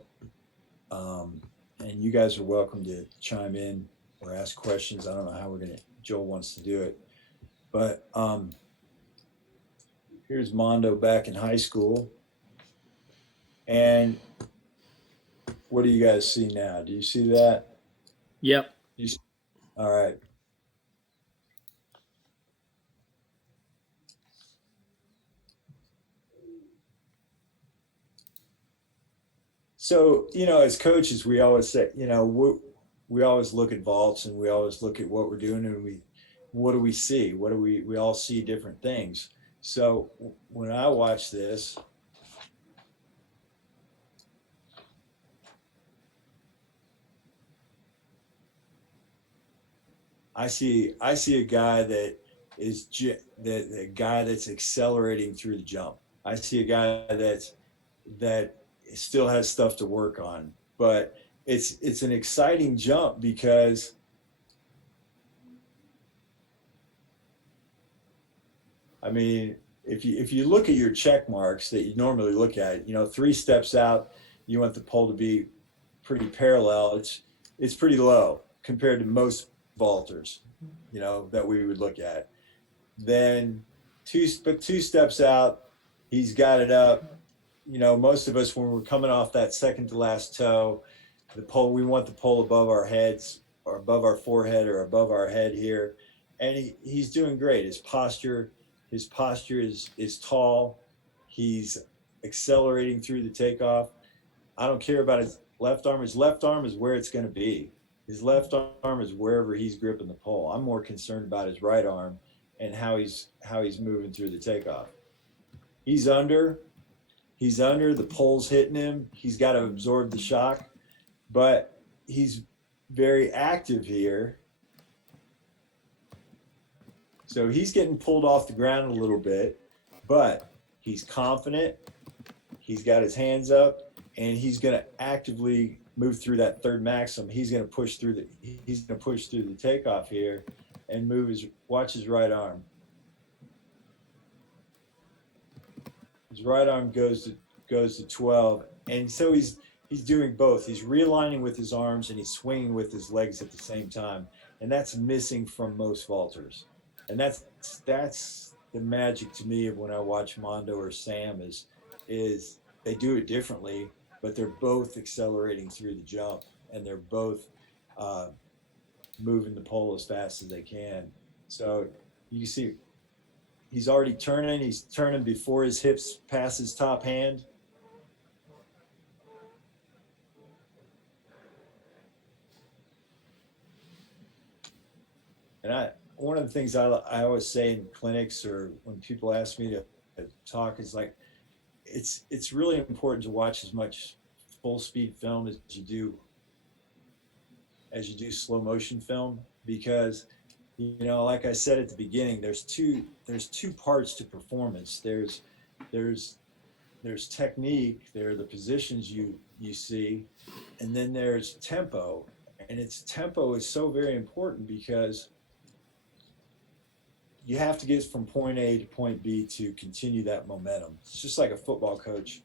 and you guys are welcome to chime in or ask questions. I don't know how Joel wants to do it, but here's Mondo back in high school. And what do you guys see now? Do you see that? Yep. All right. So, as coaches, we always say, we always look at vaults and we always look at what we're doing, and what do we see? We all see different things. So when I watch this, I see a guy that is the guy that's accelerating through the jump. I see a guy that still has stuff to work on, but it's an exciting jump because I mean, if you look at your check marks that you normally look at, 3 steps out, you want the pole to be pretty parallel. It's pretty low compared to most vaulters, that we would look at. Then 2 steps out, he's got it up. Most of us, when we're coming off that second to last toe, we want the pole above our heads or above our forehead or above our head here. And he's doing great. His posture is tall. He's accelerating through the takeoff. I don't care about his left arm. His left arm is where it's going to be. His left arm is wherever he's gripping the pole. I'm more concerned about his right arm and how he's moving through the takeoff. He's under, the pole's hitting him. He's got to absorb the shock, but he's very active here. So he's getting pulled off the ground a little bit, but he's confident. He's got his hands up, and he's going to actively move through that third maxim. He's going to push through the takeoff here and watch his right arm. His right arm goes goes to 12. And so he's doing both. He's realigning with his arms and he's swinging with his legs at the same time. And that's missing from most vaulters. And that's the magic to me of when I watch Mondo or Sam is they do it differently, but they're both accelerating through the jump and they're both uh, moving the pole as fast as they can. So you see he's already turning. He's turning before his hips pass his top hand. And one of the things I always say in clinics or when people ask me to talk is like, it's really important to watch as much full speed film as you do slow motion film, because like I said at the beginning, there's two parts to performance. There's technique, there are the positions you see, and then there's tempo. And its tempo is so very important because you have to get from point A to point B to continue that momentum. It's just like a football coach.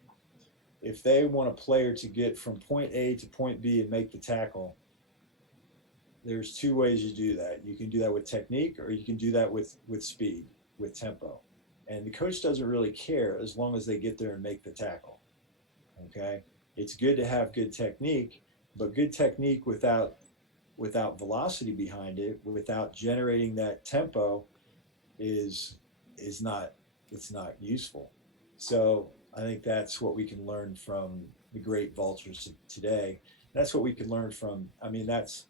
If they want a player to get from point A to point B and make the tackle, there's two ways you do that. You can do that with technique, or you can do that with speed, with tempo. And the coach doesn't really care as long as they get there and make the tackle. Okay? It's good to have good technique, but good technique without velocity behind it, without generating that tempo, is not it's not useful. So I think that's what we can learn from the great vaulters today. That's what we can learn from. I mean, that's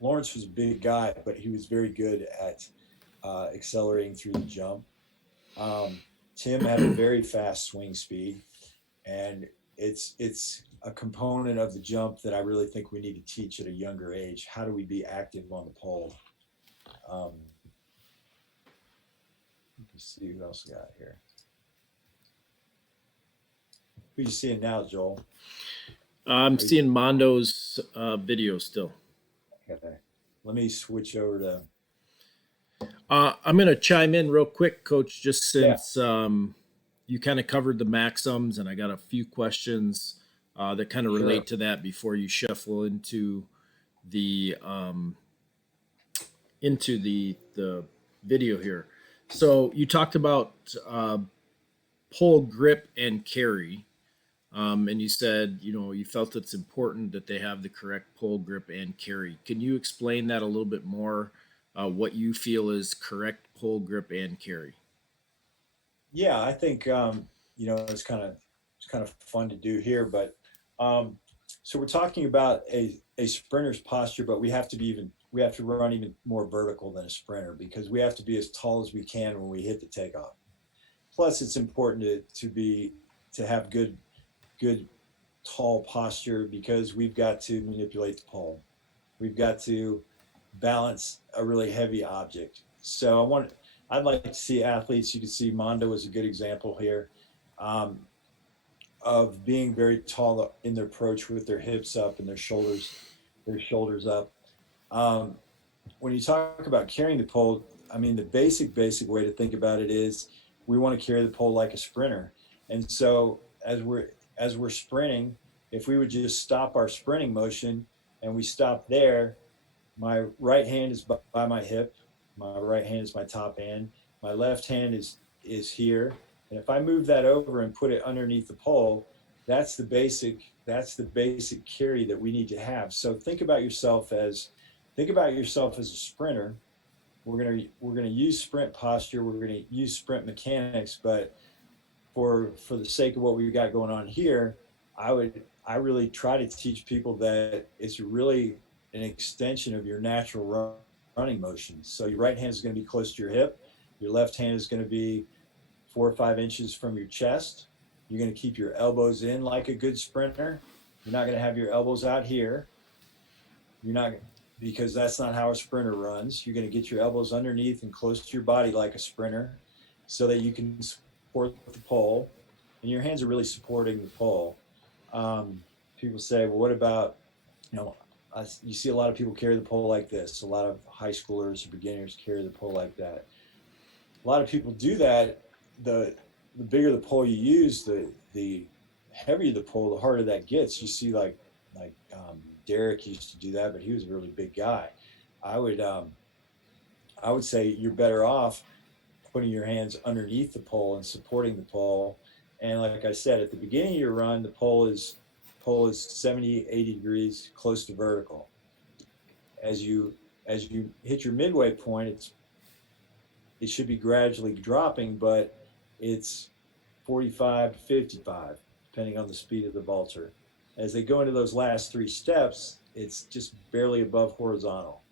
Lawrence was a big guy, but he was very good at accelerating through the jump. Tim had a very fast swing speed, and it's a component of the jump that I really think we need to teach at a younger age. How do we be active on the pole? Let's see who else we got here. Who you seeing now, Joel? I'm seeing Mondo's video still. Okay. Let me switch over to. I'm going to chime in real quick, Coach, just since you kind of covered the Maxims, and I got a few questions that kind of relate to that before you shuffle into the video here. So you talked about pull, grip, and carry. And you said, you felt it's important that they have the correct pull, grip, and carry. Can you explain that a little bit more? What you feel is correct pull, grip, and carry? Yeah, I think it's kind of fun to do here, but so we're talking about a sprinter's posture, but we have to run even more vertical than a sprinter, because we have to be as tall as we can when we hit the takeoff. Plus, it's important to have good tall posture, because we've got to manipulate the pole. We've got to balance a really heavy object. So I'd like to see athletes. You can see Mondo is a good example here, of being very tall in their approach with their hips up and their shoulders up. When you talk about carrying the pole, I mean, the basic way to think about it is we want to carry the pole like a sprinter. And so as we're sprinting, if we would just stop our sprinting motion and we stop there, my right hand is by my hip, my right hand is my top hand, my left hand is here. And if I move that over and put it underneath the pole, that's the basic carry that we need to have. So think about yourself as a sprinter. We're gonna use sprint posture, we're gonna use sprint mechanics, but for the sake of what we've got going on here, I really try to teach people that it's really an extension of your natural running motion. So your right hand is going to be close to your hip, your left hand is going to be 4 or 5 inches from your chest. You're going to keep your elbows in like a good sprinter. You're not going to have your elbows out here. You're not, because that's not how a sprinter runs. You're going to get your elbows underneath and close to your body like a sprinter, so that you can support the pole, and your hands are really supporting the pole. People say, well, what about, you see a lot of people carry the pole like this. A lot of high schoolers or beginners carry the pole like that. A lot of people do that. The bigger the pole you use, the heavier the pull, the harder that gets. You see, Derek used to do that, but he was a really big guy. I would I would say you're better off putting your hands underneath the pole and supporting the pole. And like I said, at the beginning of your run, the pole is 70, 80 degrees close to vertical. As you hit your midway point, it should be gradually dropping, but it's 45 to 55, depending on the speed of the vaulter. As they go into those last three steps, it's just barely above horizontal.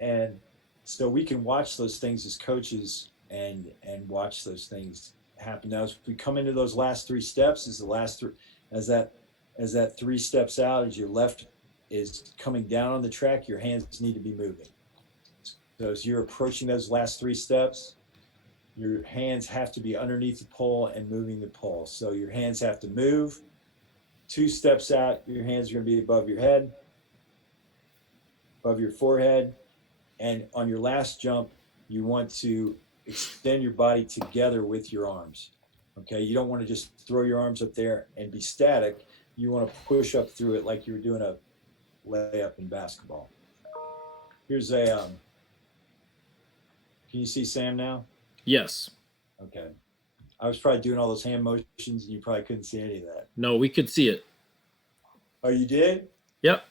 And so we can watch those things as coaches and watch those things happen. Now, as we come into those last three steps, as that three steps out, as your left is coming down on the track, your hands need to be moving. So as you're approaching those last three steps, your hands have to be underneath the pole and moving the pole. So your hands have to move. Two steps out, your hands are going to be above your head, above your forehead. And on your last jump, you want to extend your body together with your arms. Okay, you don't want to just throw your arms up there and be static. You want to push up through it like you were doing a layup in basketball. Here's a, can you see Sam now? Yes. Okay. I was probably doing all those hand motions and you probably couldn't see any of that. No, we could see it. Oh, you did? Yep.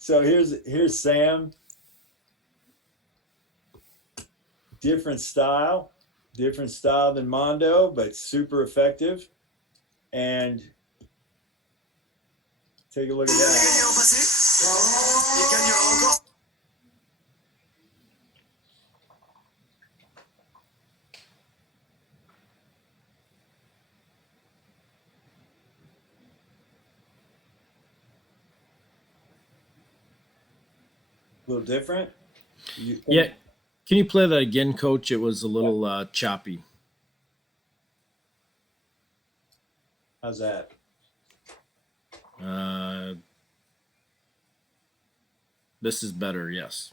So here's Sam. Different style than Mondo, but super effective. And take a look at that. A little different. Yeah. Can you play that again, Coach? It was a little choppy. How's that? This is better, yes.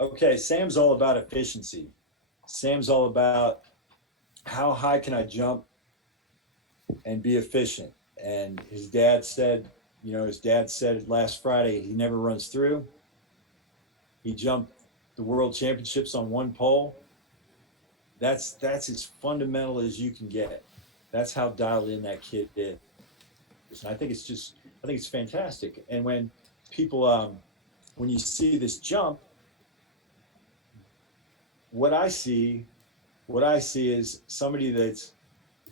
Okay, Sam's all about efficiency. Sam's all about how high can I jump and be efficient. And his dad said last Friday he never runs through. He jumped the world championships on one pole. That's as fundamental as you can get. That's how dialed in that kid is. And I think it's fantastic. And when people when you see this jump, what I see is somebody that's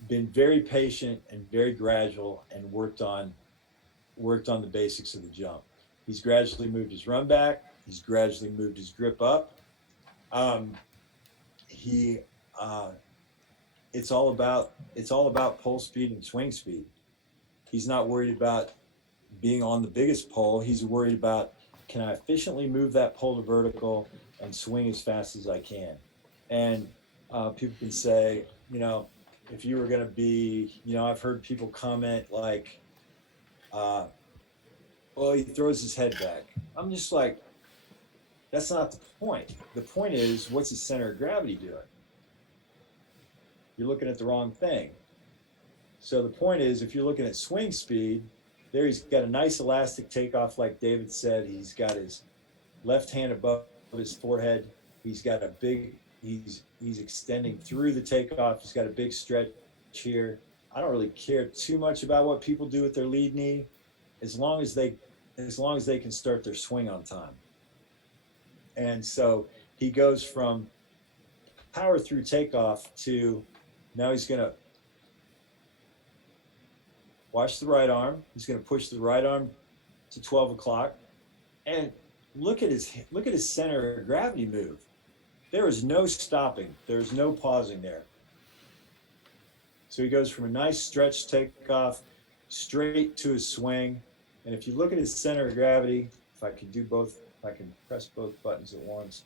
been very patient and very gradual and worked on the basics of the jump. He's gradually moved his run back. He's gradually moved his grip up. It's all about pole speed and swing speed. He's not worried about being on the biggest pole. He's worried about, can I efficiently move that pole to vertical and swing as fast as I can? And people can say, if you were going to be, I've heard people comment like, well, he throws his head back. I'm just like, that's not the point. The point is, what's his center of gravity doing? You're looking at the wrong thing. So the point is, if you're looking at swing speed, there he's got a nice elastic takeoff, like David said. He's got his left hand above his forehead. He's got a big, he's extending through the takeoff. He's got a big stretch here. I don't really care too much about what people do with their lead knee, as long as they can start their swing on time. And so he goes from power through takeoff to, now he's going to watch the right arm. He's going to push the right arm to 12 o'clock. And look at his center of gravity move. There is no stopping. There's no pausing there. So he goes from a nice stretch takeoff straight to his swing. And if you look at his center of gravity, if I can press both buttons at once.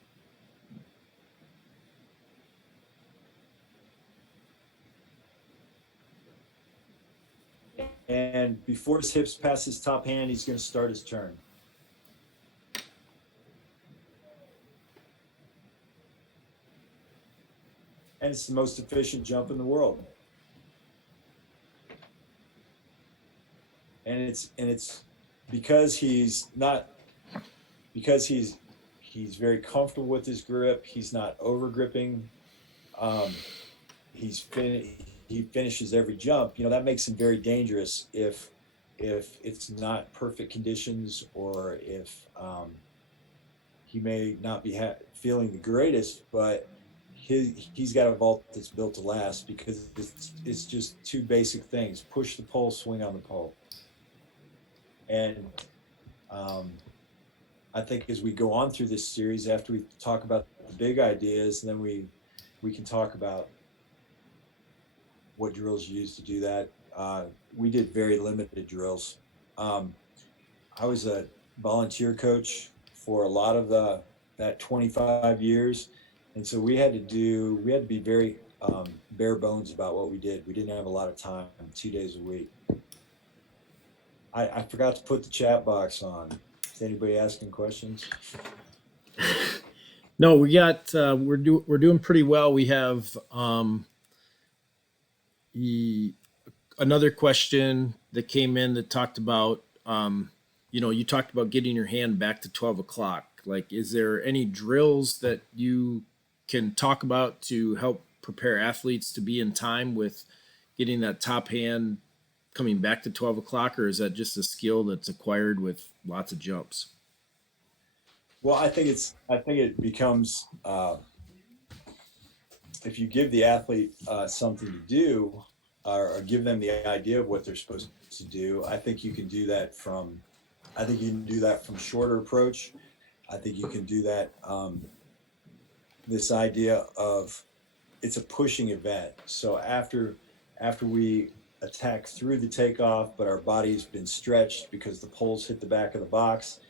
And before his hips pass his top hand, he's going to start his turn. and it's the most efficient jump in the world. And it's because he's not because he's very comfortable with his grip. He's not over gripping. Um, he finishes every jump. That makes him very dangerous if it's not perfect conditions, or if he may not be feeling the greatest, but he's got a vault that's built to last, because it's just two basic things: push the pole, swing on the pole. And um, I think as we go on through this series, after we talk about the big ideas, then we can talk about what drills you use to do that. We did very limited drills. Um, I was a volunteer coach for a lot of that 25 years, and so we had to be very bare bones about what we did. We didn't have a lot of time, 2 days a week. I forgot to put the chat box on. Is anybody asking questions? No, we got we're doing pretty well. We have e- another question that came in that talked about you talked about getting your hand back to 12 o'clock. Like, is there any drills that you can talk about to help prepare athletes to be in time with getting that top hand coming back to 12 o'clock, or is that just a skill that's acquired with lots of jumps? Well, I think it becomes if you give the athlete something to do, or give them the idea of what they're supposed to do. I think you can do that from shorter approach. I think you can do that. This idea of it's a pushing event. So after we attack through the takeoff, but our body's been stretched because the poles hit the back of the box,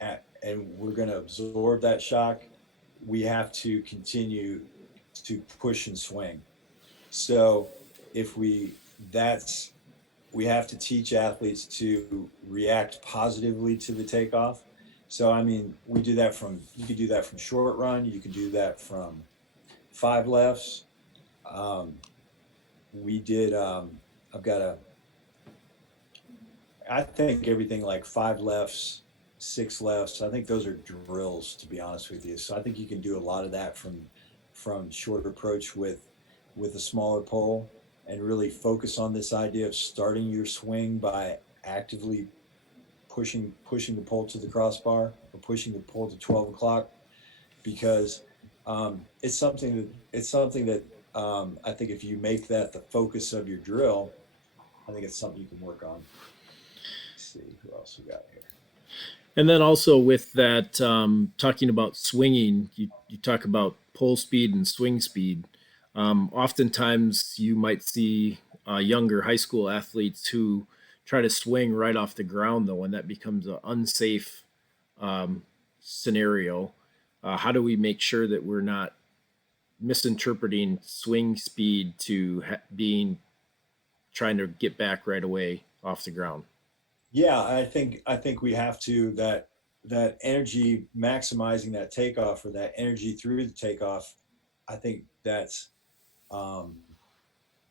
and we're going to absorb that shock, we have to continue to push and swing. So if we have to teach athletes to react positively to the takeoff. So I mean, you could do that from short run, you could do that from five lefts. Um, we did I've got a I think everything like five lefts, six lefts, I think those are drills, to be honest with you. So I think you can do a lot of that from short approach with a smaller pole, and really focus on this idea of starting your swing by actively pushing the pole to the crossbar, or pushing the pole to 12 o'clock, because it's something that I think if you make that the focus of your drill, I think it's something you can work on. Let's see who else we got here. And then also with that, talking about swinging, you talk about pull speed and swing speed. Oftentimes, you might see younger high school athletes who try to swing right off the ground, though, and that becomes an unsafe scenario. How do we make sure that we're not misinterpreting swing speed to being trying to get back right away off the ground? Yeah, I think we have to that energy, maximizing that takeoff, or that energy through the takeoff. I think um,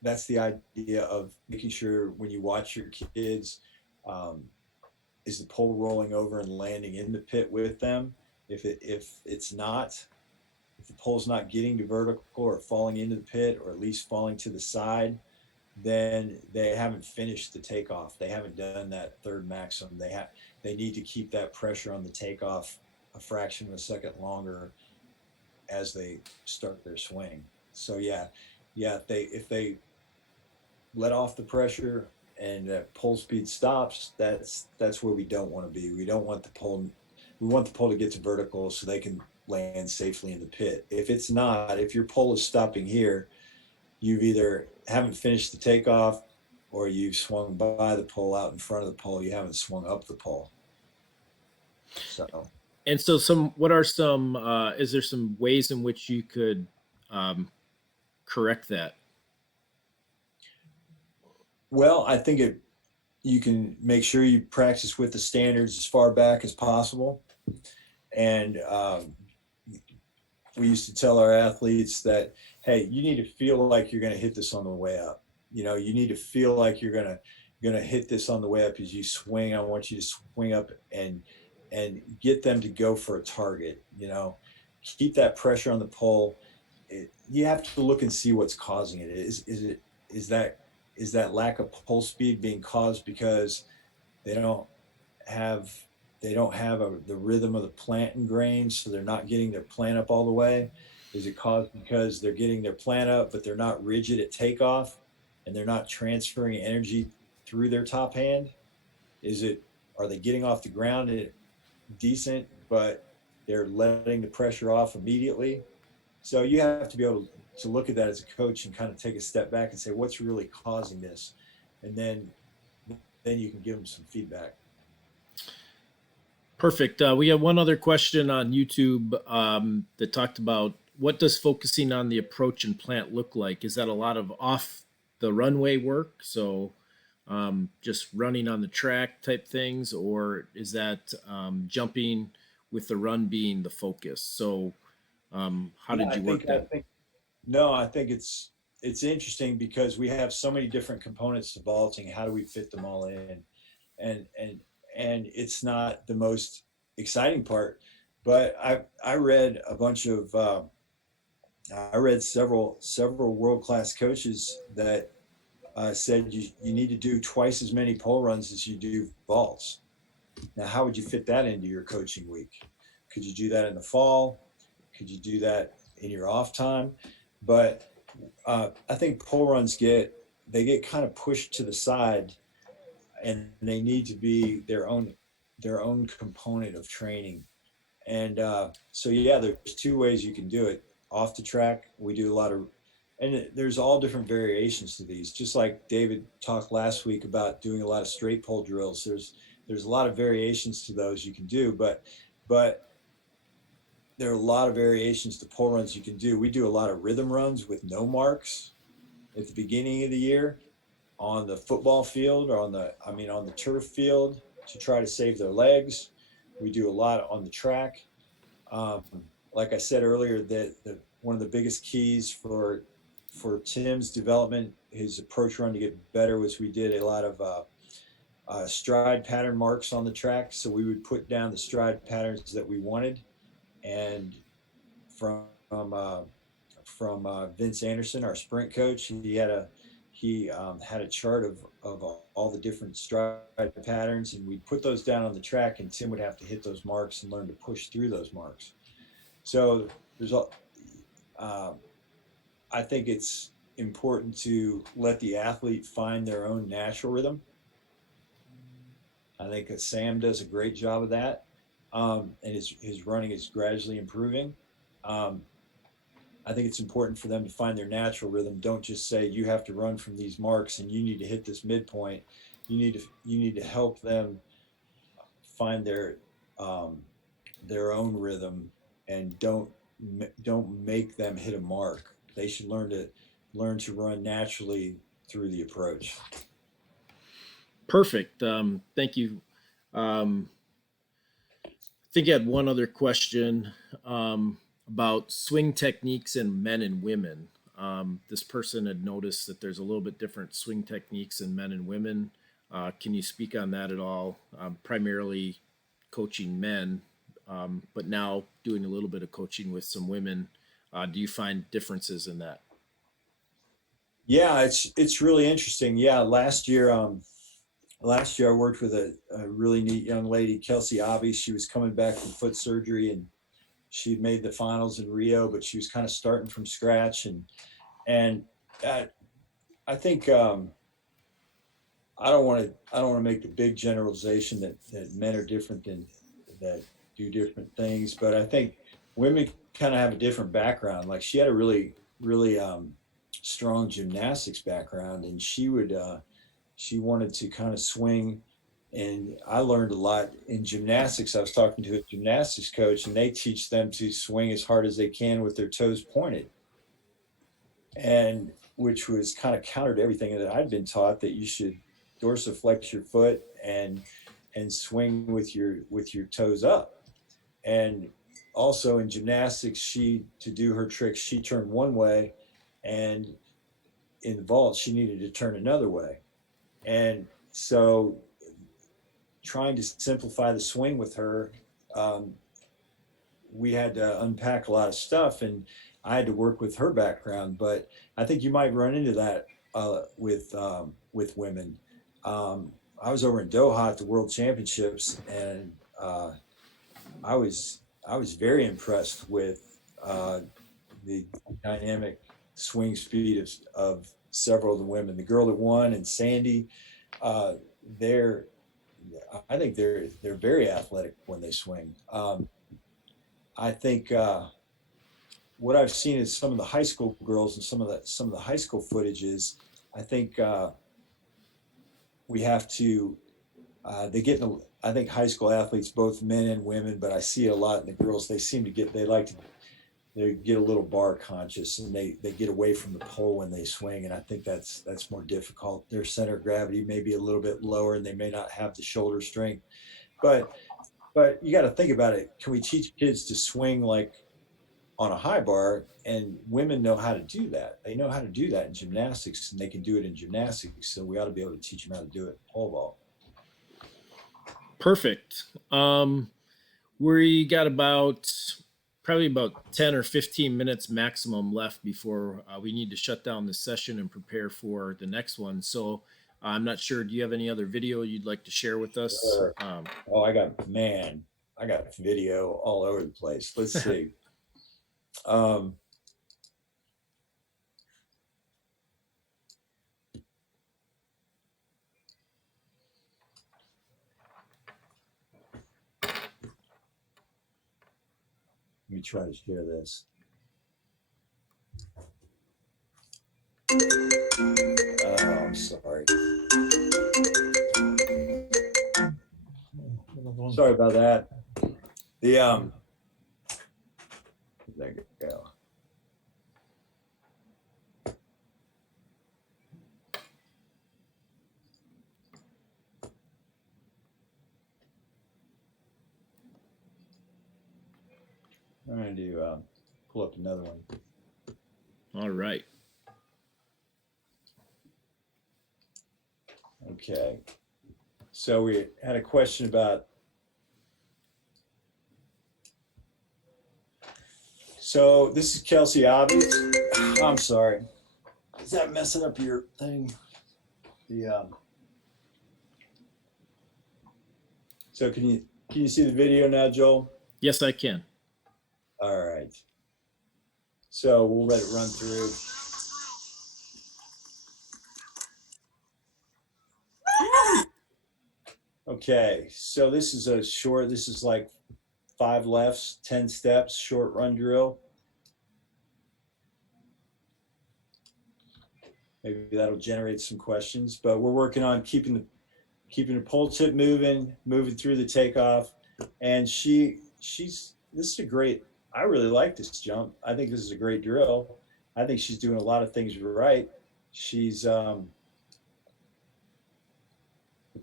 that's the idea of making sure when you watch your kids, um, is the pole rolling over and landing in the pit with them? If it's not, if the pole's not getting to vertical or falling into the pit, or at least falling to the side, then they haven't finished the takeoff. They haven't done that third maxim. They need to keep that pressure on the takeoff a fraction of a second longer as they start their swing. So yeah, if they let off the pressure and pole speed stops, that's where we don't want to be. We don't want the pole. We want the pole to get to vertical so they can land safely in the pit. If it's not, if your pole is stopping here, you've either haven't finished the takeoff, or you've swung by the pole out in front of the pole. You haven't swung up the pole. So, And so, what are some? Is there some ways in which you could um, correct that? well, I think you can make sure you practice with the standards as far back as possible. And we used to tell our athletes that, hey, you need to feel like you're going to hit this on the way up. You need to feel like you're going to hit this on the way up as you swing. I want you to swing up and get them to go for a target. Keep that pressure on the pole. You have to look and see what's causing it. Is that lack of pole speed being caused because they don't have the rhythm of the plant ingrained, so they're not getting their plant up all the way? Is it caused because they're getting their plant up, but they're not rigid at takeoff, and they're not transferring energy through their top hand? Are they getting off the ground decent, but they're letting the pressure off immediately? So you have to be able to look at that as a coach and kind of take a step back and say, what's really causing this? And then you can give them some feedback. Perfect. We have one other question on YouTube that talked about what does focusing on the approach and plant look like? Is that a lot of off the runway work? So just running on the track type things, or is that jumping with the run being the focus? So how Yeah, did you work that? no, I think it's interesting because we have so many different components to vaulting. How do we fit them all in? And and and it's not the most exciting part, but I read a bunch of I read several world class coaches that said you need to do twice as many pole runs as you do vaults. Now, how would you fit that into your coaching week? Could you do that in the fall? Could you do that in your off time? But I think pole runs get kind of pushed to the side, and they need to be their own component of training. And so yeah, there's two ways you can do it. Off the track, we do a lot of, and there's all different variations to these. Just like David talked last week about doing a lot of straight pole drills. There's a lot of variations to those you can do, but there are a lot of variations to pole runs you can do. We do a lot of rhythm runs with no marks at the beginning of the year on the football field, or on the turf field, to try to save their legs. We do a lot on the track. Um, like I said earlier, that one of the biggest keys for Tim's development, his approach run to get better, was we did a lot of stride pattern marks on the track. So we would put down the stride patterns that we wanted, and from Vince Anderson, our sprint coach, he had a chart of all the different stride patterns, and we'd put those down on the track, and Tim would have to hit those marks and learn to push through those marks. So there's a, uh, I think it's important to let the athlete find their own natural rhythm. I think that Sam does a great job of that, and his running is gradually improving. Um, I think it's important for them to find their natural rhythm. Don't just say you have to run from these marks and you need to hit this midpoint. You need to help them find their own rhythm, and don't make them hit a mark. They should learn to run naturally through the approach. Perfect. Thank you. Um, I think I had one other question about swing techniques in men and women. This person had noticed that there's a little bit different swing techniques in men and women. Can you speak on that at all? Primarily coaching men, but now doing a little bit of coaching with some women. Do you find differences in that? Yeah, it's really interesting. Yeah, last year I worked with a really neat young lady, Kelsey Abbey. She was coming back from foot surgery, and she'd made the finals in Rio, but she was kind of starting from scratch. And I think I don't want to make the big generalization that men are different than that do different things, but I think women kind of have a different background. Like, she had a really strong gymnastics background, and she wanted to kind of swing. And I learned a lot in gymnastics. I was talking to a gymnastics coach, and they teach them to swing as hard as they can with their toes pointed, and which was kind of counter to everything that I'd been taught, that you should dorsiflex your foot and swing with your toes up. And also in gymnastics, she to do her tricks, she turned one way, and in the vault, she needed to turn another way. And so trying to simplify the swing with her, we had to unpack a lot of stuff, and I had to work with her background. But I think you might run into that with women. I was over in Doha at the World Championships, and I was I was very impressed with the dynamic swing speed of several of the women. The girl that won and Sandy, uh, they're I think they're very athletic when they swing. I think what I've seen is some of the high school girls and some of the high school footage is I think we have to they get in I think high school athletes, both men and women, but I see it a lot in the girls. They seem to get they get a little bar conscious, and they get away from the pole when they swing, and I think that's more difficult. Their center of gravity may be a little bit lower, and they may not have the shoulder strength. But you got to think about it. Can we teach kids to swing like on a high bar? And women know how to do that. They know how to do that in gymnastics, and they can do it in gymnastics. So we ought to be able to teach them how to do it in pole vault. Perfect. We got probably about 10 or 15 minutes maximum left before we need to shut down the session and prepare for the next one. So I'm not sure. Do you have any other video you'd like to share with us? Sure. Oh, I got video all over the place. Let's see. Let me try to share this. Oh, I'm sorry. Sorry about that. There you go. I'm going to pull up another one. All right. Okay. So we had a question about. So this is Kelsey Abbey. I'm sorry. Is that messing up your thing? So can you see the video now, Joel? Yes, I can. All right. So we'll let it run through. Okay, so this is like 5 lefts, 10 steps, short run drill. Maybe that'll generate some questions, but we're working on keeping the pole tip moving through the takeoff. And this is a great, I really like this jump. I think this is a great drill. I think she's doing a lot of things right. She's, the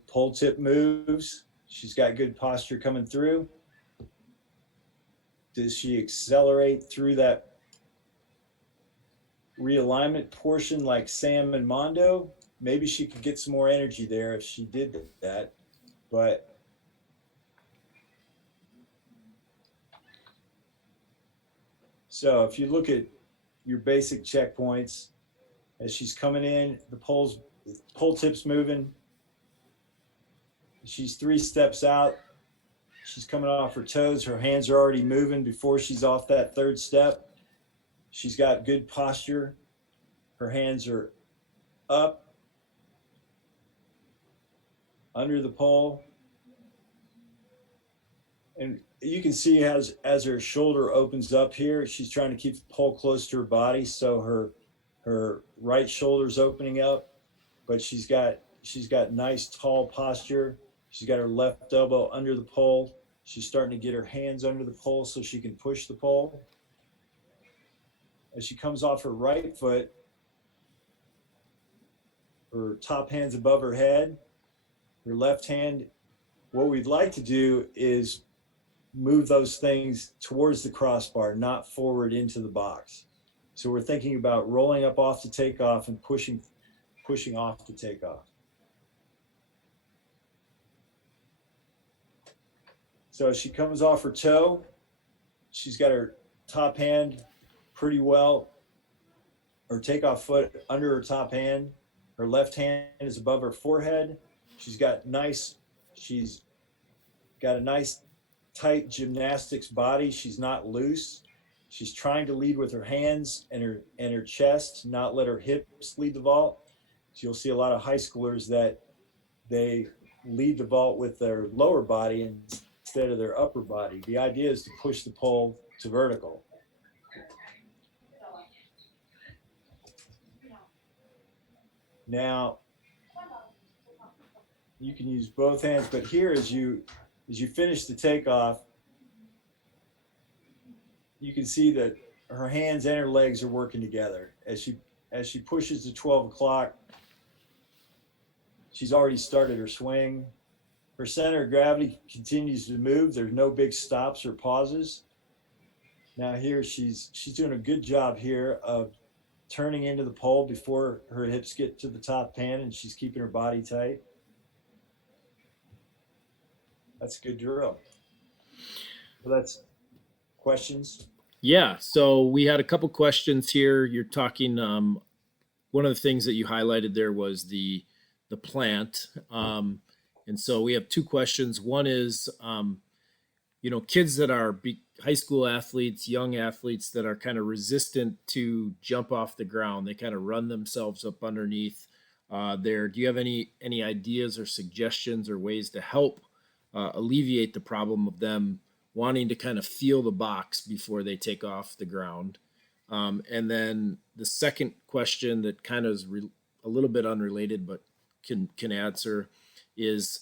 pole tip moves. She's got good posture coming through. Does she accelerate through that realignment portion like Sam and Mondo? Maybe she could get some more energy there if she did that. But so if you look at your basic checkpoints, as she's coming in, the pole tip's moving. She's 3 steps out. She's coming off her toes. Her hands are already moving before she's off that 3rd step. She's got good posture. Her hands are up under the pole. And you can see as her shoulder opens up here, she's trying to keep the pole close to her body. So her right shoulder's opening up, but she's got nice tall posture. She's got her left elbow under the pole. She's starting to get her hands under the pole so she can push the pole. As she comes off her right foot, her top hand's above her head. Her left hand, what we'd like to do is move those things towards the crossbar, not forward into the box. So we're thinking about rolling up off the takeoff and pushing off the takeoff. So as she comes off her toe, she's got her top hand pretty well, her takeoff foot under her top hand. Her left hand is above her forehead. She's got she's got a nice tight gymnastics body. She's not loose. She's trying to lead with her hands and her chest, not let her hips lead the vault. So you'll see a lot of high schoolers that they lead the vault with their lower body instead of their upper body. The idea is to push the pole to vertical. Now, you can use both hands, but here as you finish the takeoff, you can see that her hands and her legs are working together. As she pushes to 12 o'clock, she's already started her swing. Her center of gravity continues to move. There's no big stops or pauses. Now here she's doing a good job here of turning into the pole before her hips get to the top hand, and she's keeping her body tight. That's a good drill. So that's questions. Yeah. So we had a couple questions here. You're talking. One of the things that you highlighted there was the plant, and so we have two questions. One is, kids that are high school athletes, young athletes that are kind of resistant to jump off the ground. They kind of run themselves up underneath there. Do you have any ideas or suggestions or ways to help alleviate the problem of them wanting to kind of feel the box before they take off the ground? And then the second question that kind of is a little bit unrelated, but can answer is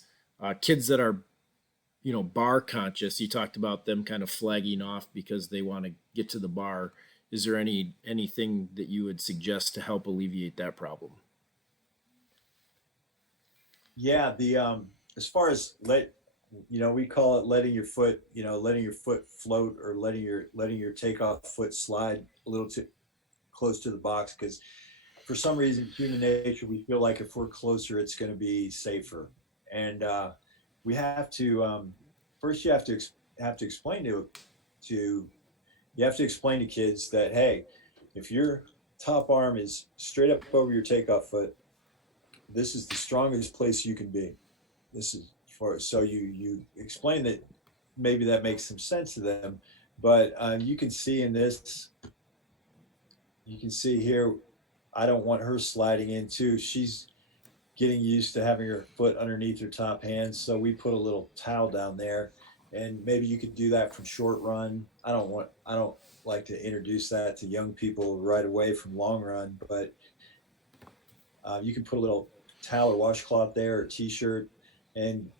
kids that are, bar conscious. You talked about them kind of flagging off because they want to get to the bar. Is there anything that you would suggest to help alleviate that problem? Yeah, as far as we call it letting your foot float, or letting your takeoff foot slide a little too close to the box, because for some reason, human nature, we feel like if we're closer, it's going to be safer. And we have to first you have to explain to kids that, hey, if your top arm is straight up over your takeoff foot, this is the strongest place you can be. This is so you explain that. Maybe that makes some sense to them, but you can see here, I don't want her sliding in too. She's getting used to having her foot underneath her top hand, so we put a little towel down there, and maybe you could do that from short run. I don't like to introduce that to young people right away from long run, but you can put a little towel or washcloth there, or t-shirt, and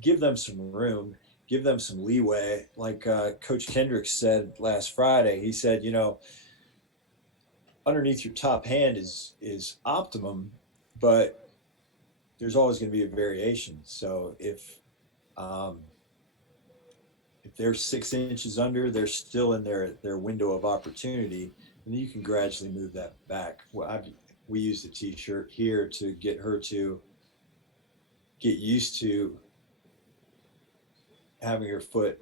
give them some room, give them some leeway. Like Coach Kendricks said last Friday, he said, underneath your top hand is optimum, but there's always going to be a variation. So if they're 6 inches under, they're still in their window of opportunity, and you can gradually move that back. We use the t-shirt here to get her to get used to having her foot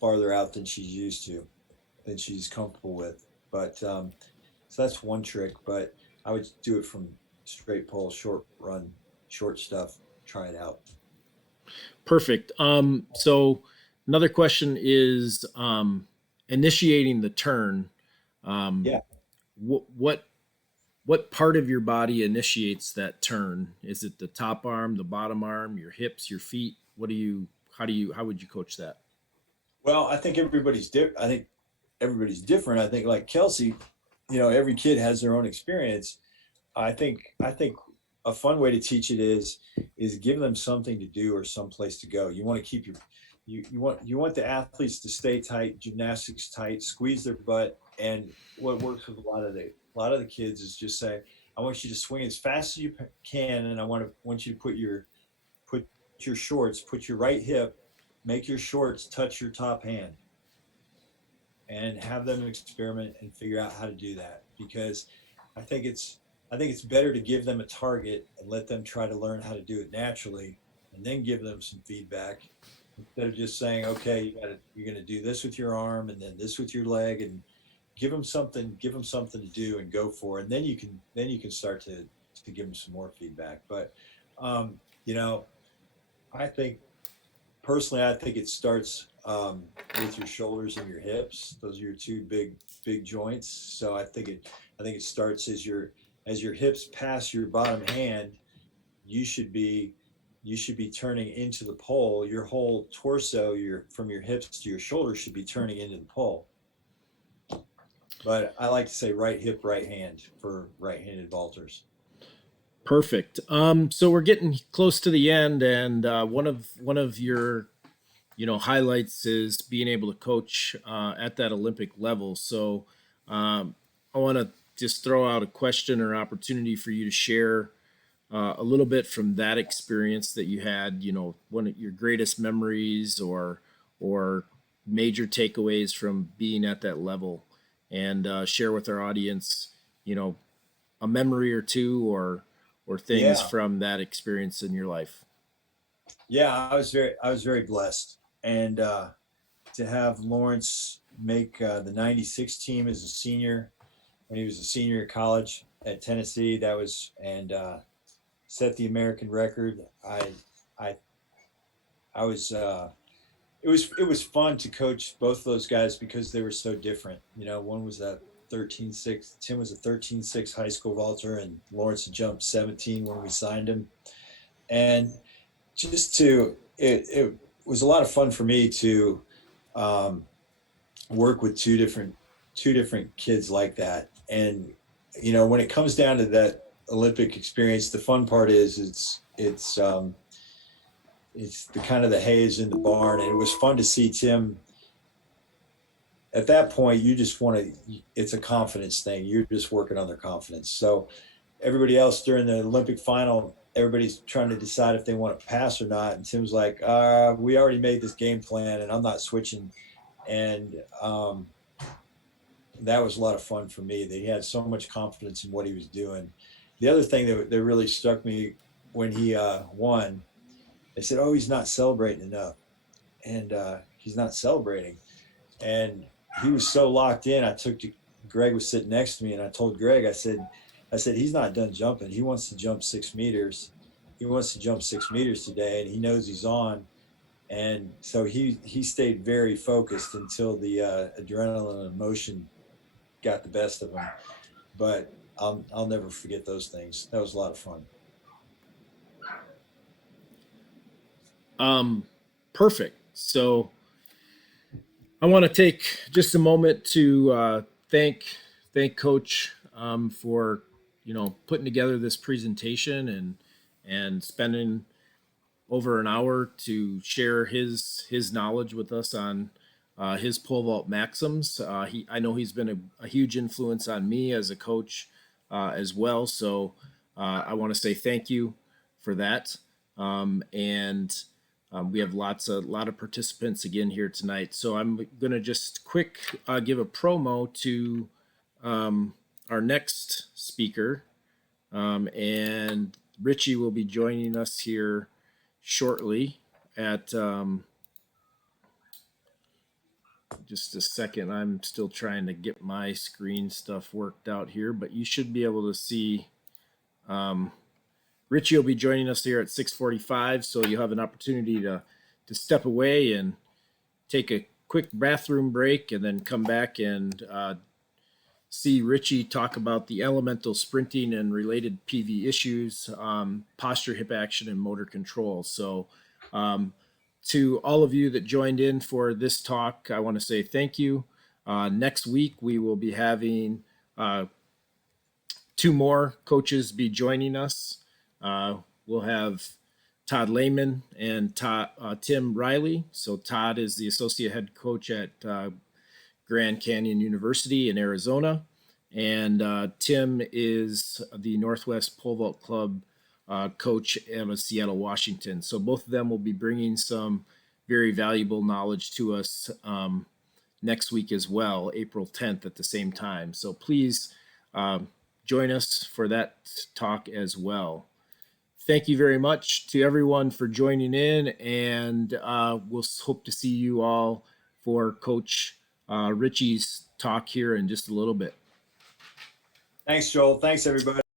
farther out than she's comfortable with. But so that's one trick, but I would do it from straight pole, short run, short stuff. Try it out. Perfect. So another question is initiating the turn. Yeah. What part of your body initiates that turn? Is it the top arm, the bottom arm, your hips, your feet? How would you coach that? Well, I think everybody's different. I think, like Kelsey, every kid has their own experience. I think a fun way to teach it is give them something to do or some place to go. You want to keep you want the athletes to stay tight, gymnastics tight, squeeze their butt. And what works with a lot of the kids is just say, I want you to swing as fast as you can, and I want you to put your shorts, put your right hip, make your shorts touch your top hand. and have them experiment and figure out how to do that, because I think it's I think it's better to give them a target and let them try to learn how to do it naturally, and then give them some feedback, instead of just saying, okay, you're going to do this with your arm and then this with your leg, and give them something to do and go for it. And then you can start to give them some more feedback. But um, you know, I think personally, I think it starts with your shoulders and your hips. Those are your two big joints. So I think it starts as your hips pass your bottom hand. You should be you should be turning into the pole. Your whole torso, your from your hips to your shoulders, should be turning into the pole. But I like to say right hip, right hand for right-handed vaulters. Perfect. So we're getting close to the end, and one of your highlights is being able to coach at that Olympic level. So I want to just throw out a question or opportunity for you to share a little bit from that experience that you had. One of your greatest memories or major takeaways from being at that level, and share with our audience, you know, a memory or two or things Yeah, from that experience in your life. yeah, I was very blessed, and to have Lawrence make the '96 team as a senior when he was a senior at college at Tennessee, that was and set the American record. I I was it was fun to coach both of those guys because they were so different. You know, one was a 13.6. Tim was a 13.6 high school vaulter, and Lawrence had jumped 17 when we signed him. And just to it was a lot of fun for me to um, work with two different kids like that. And you know, when it comes down to that Olympic experience, the fun part is it's the kind of the hay is in the barn, and it was fun to see Tim. At that point, you just want to. It's a confidence thing. You're just working on their confidence. So everybody else during the Olympic final, everybody's trying to decide if they want to pass or not. And Tim's like, we already made this game plan, and I'm not switching. And that was a lot of fun for me. That he had so much confidence in what he was doing. The other thing that really struck me when he won, they said, "Oh, he's not celebrating enough," and he's not celebrating. And he was so locked in. Greg was sitting next to me, and I told Greg, I said he's not done jumping. He wants to jump 6 meters. He wants to jump 6 meters today, and he knows he's on. And so he stayed very focused until the adrenaline and emotion got the best of him. But I'll never forget those things. That was a lot of fun. Um, Perfect. So I want to take just a moment to thank Coach for putting together this presentation and spending over an hour to share his knowledge with us on his pole vault maxims. I know he's been a huge influence on me as a coach as well. So I want to say thank you for that. And we have lot of participants again here tonight. So I'm gonna just quick give a promo to our next speaker, and Richie will be joining us here shortly at just a second. I'm still trying to get my screen stuff worked out here, but you should be able to see. Um, Richie will be joining us here at 6:45, so you'll have an opportunity to step away and take a quick bathroom break, and then come back and see Richie talk about the elemental sprinting and related PV issues, posture, hip action, and motor control. So, um, to all of you that joined in for this talk, I want to say thank you. Next week, we will be having two more coaches be joining us. We'll have Todd Lehman and Tim Riley. So, Todd is the associate head coach at Grand Canyon University in Arizona. And Tim is the Northwest Pole Vault Club coach out of Seattle, Washington. So both of them will be bringing some very valuable knowledge to us next week as well, April 10th at the same time. So please join us for that talk as well. Thank you very much to everyone for joining in, and we'll hope to see you all for Coach Richie's talk here in just a little bit. Thanks, Joel. Thanks, everybody.